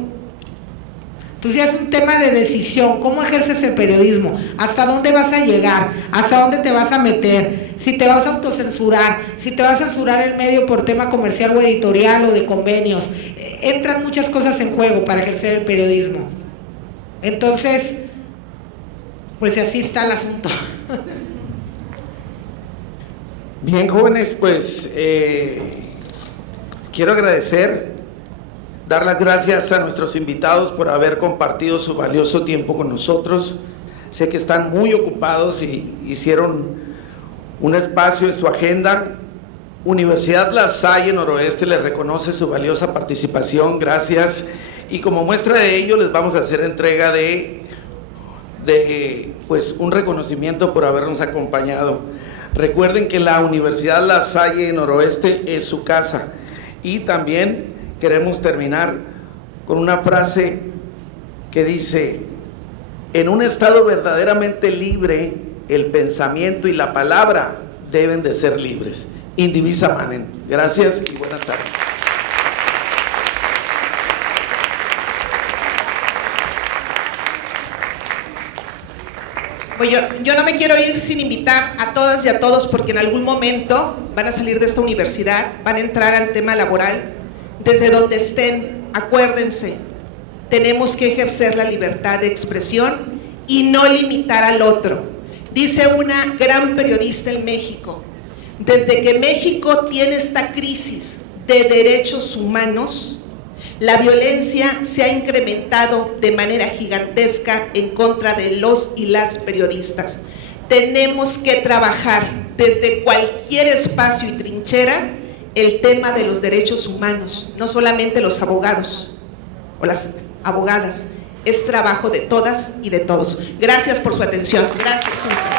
Entonces ya es un tema de decisión, ¿cómo ejerces el periodismo? ¿Hasta dónde vas a llegar? ¿Hasta dónde te vas a meter? si te vas a autocensurar, si te vas a censurar el medio por tema comercial o editorial o de convenios. Entran muchas cosas en juego para ejercer el periodismo. Entonces, pues así está el asunto. Bien, jóvenes, pues quiero agradecer, dar las gracias a nuestros invitados por haber compartido su valioso tiempo con nosotros. Sé que están muy ocupados y hicieron un espacio en su agenda. Universidad La Salle Noroeste les reconoce su valiosa participación, gracias. Y como muestra de ello les vamos a hacer entrega de pues un reconocimiento por habernos acompañado. Recuerden que la Universidad La Salle Noroeste es su casa. Y también queremos terminar con una frase que dice: en un estado verdaderamente libre, el pensamiento y la palabra deben de ser libres. Indivisa manen. Gracias y buenas tardes. Oye, yo no me quiero ir sin invitar a todas y a todos, porque en algún momento van a salir de esta universidad, van a entrar al tema laboral. Desde donde estén, acuérdense, tenemos que ejercer la libertad de expresión y no limitar al otro. Dice una gran periodista en México: desde que México tiene esta crisis de derechos humanos, la violencia se ha incrementado de manera gigantesca en contra de los y las periodistas. Tenemos que trabajar desde cualquier espacio y trinchera el tema de los derechos humanos, no solamente los abogados o las abogadas, es trabajo de todas y de todos. Gracias por su atención. Gracias, Susa.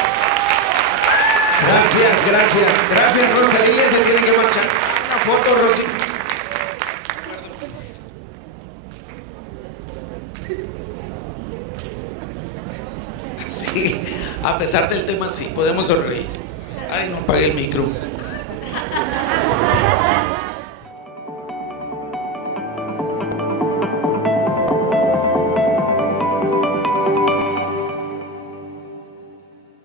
Gracias, Rosalía, se tiene que marchar. Una foto, Rosy. Sí, a pesar del tema, sí, podemos sonreír. Ay, no apagué el micro.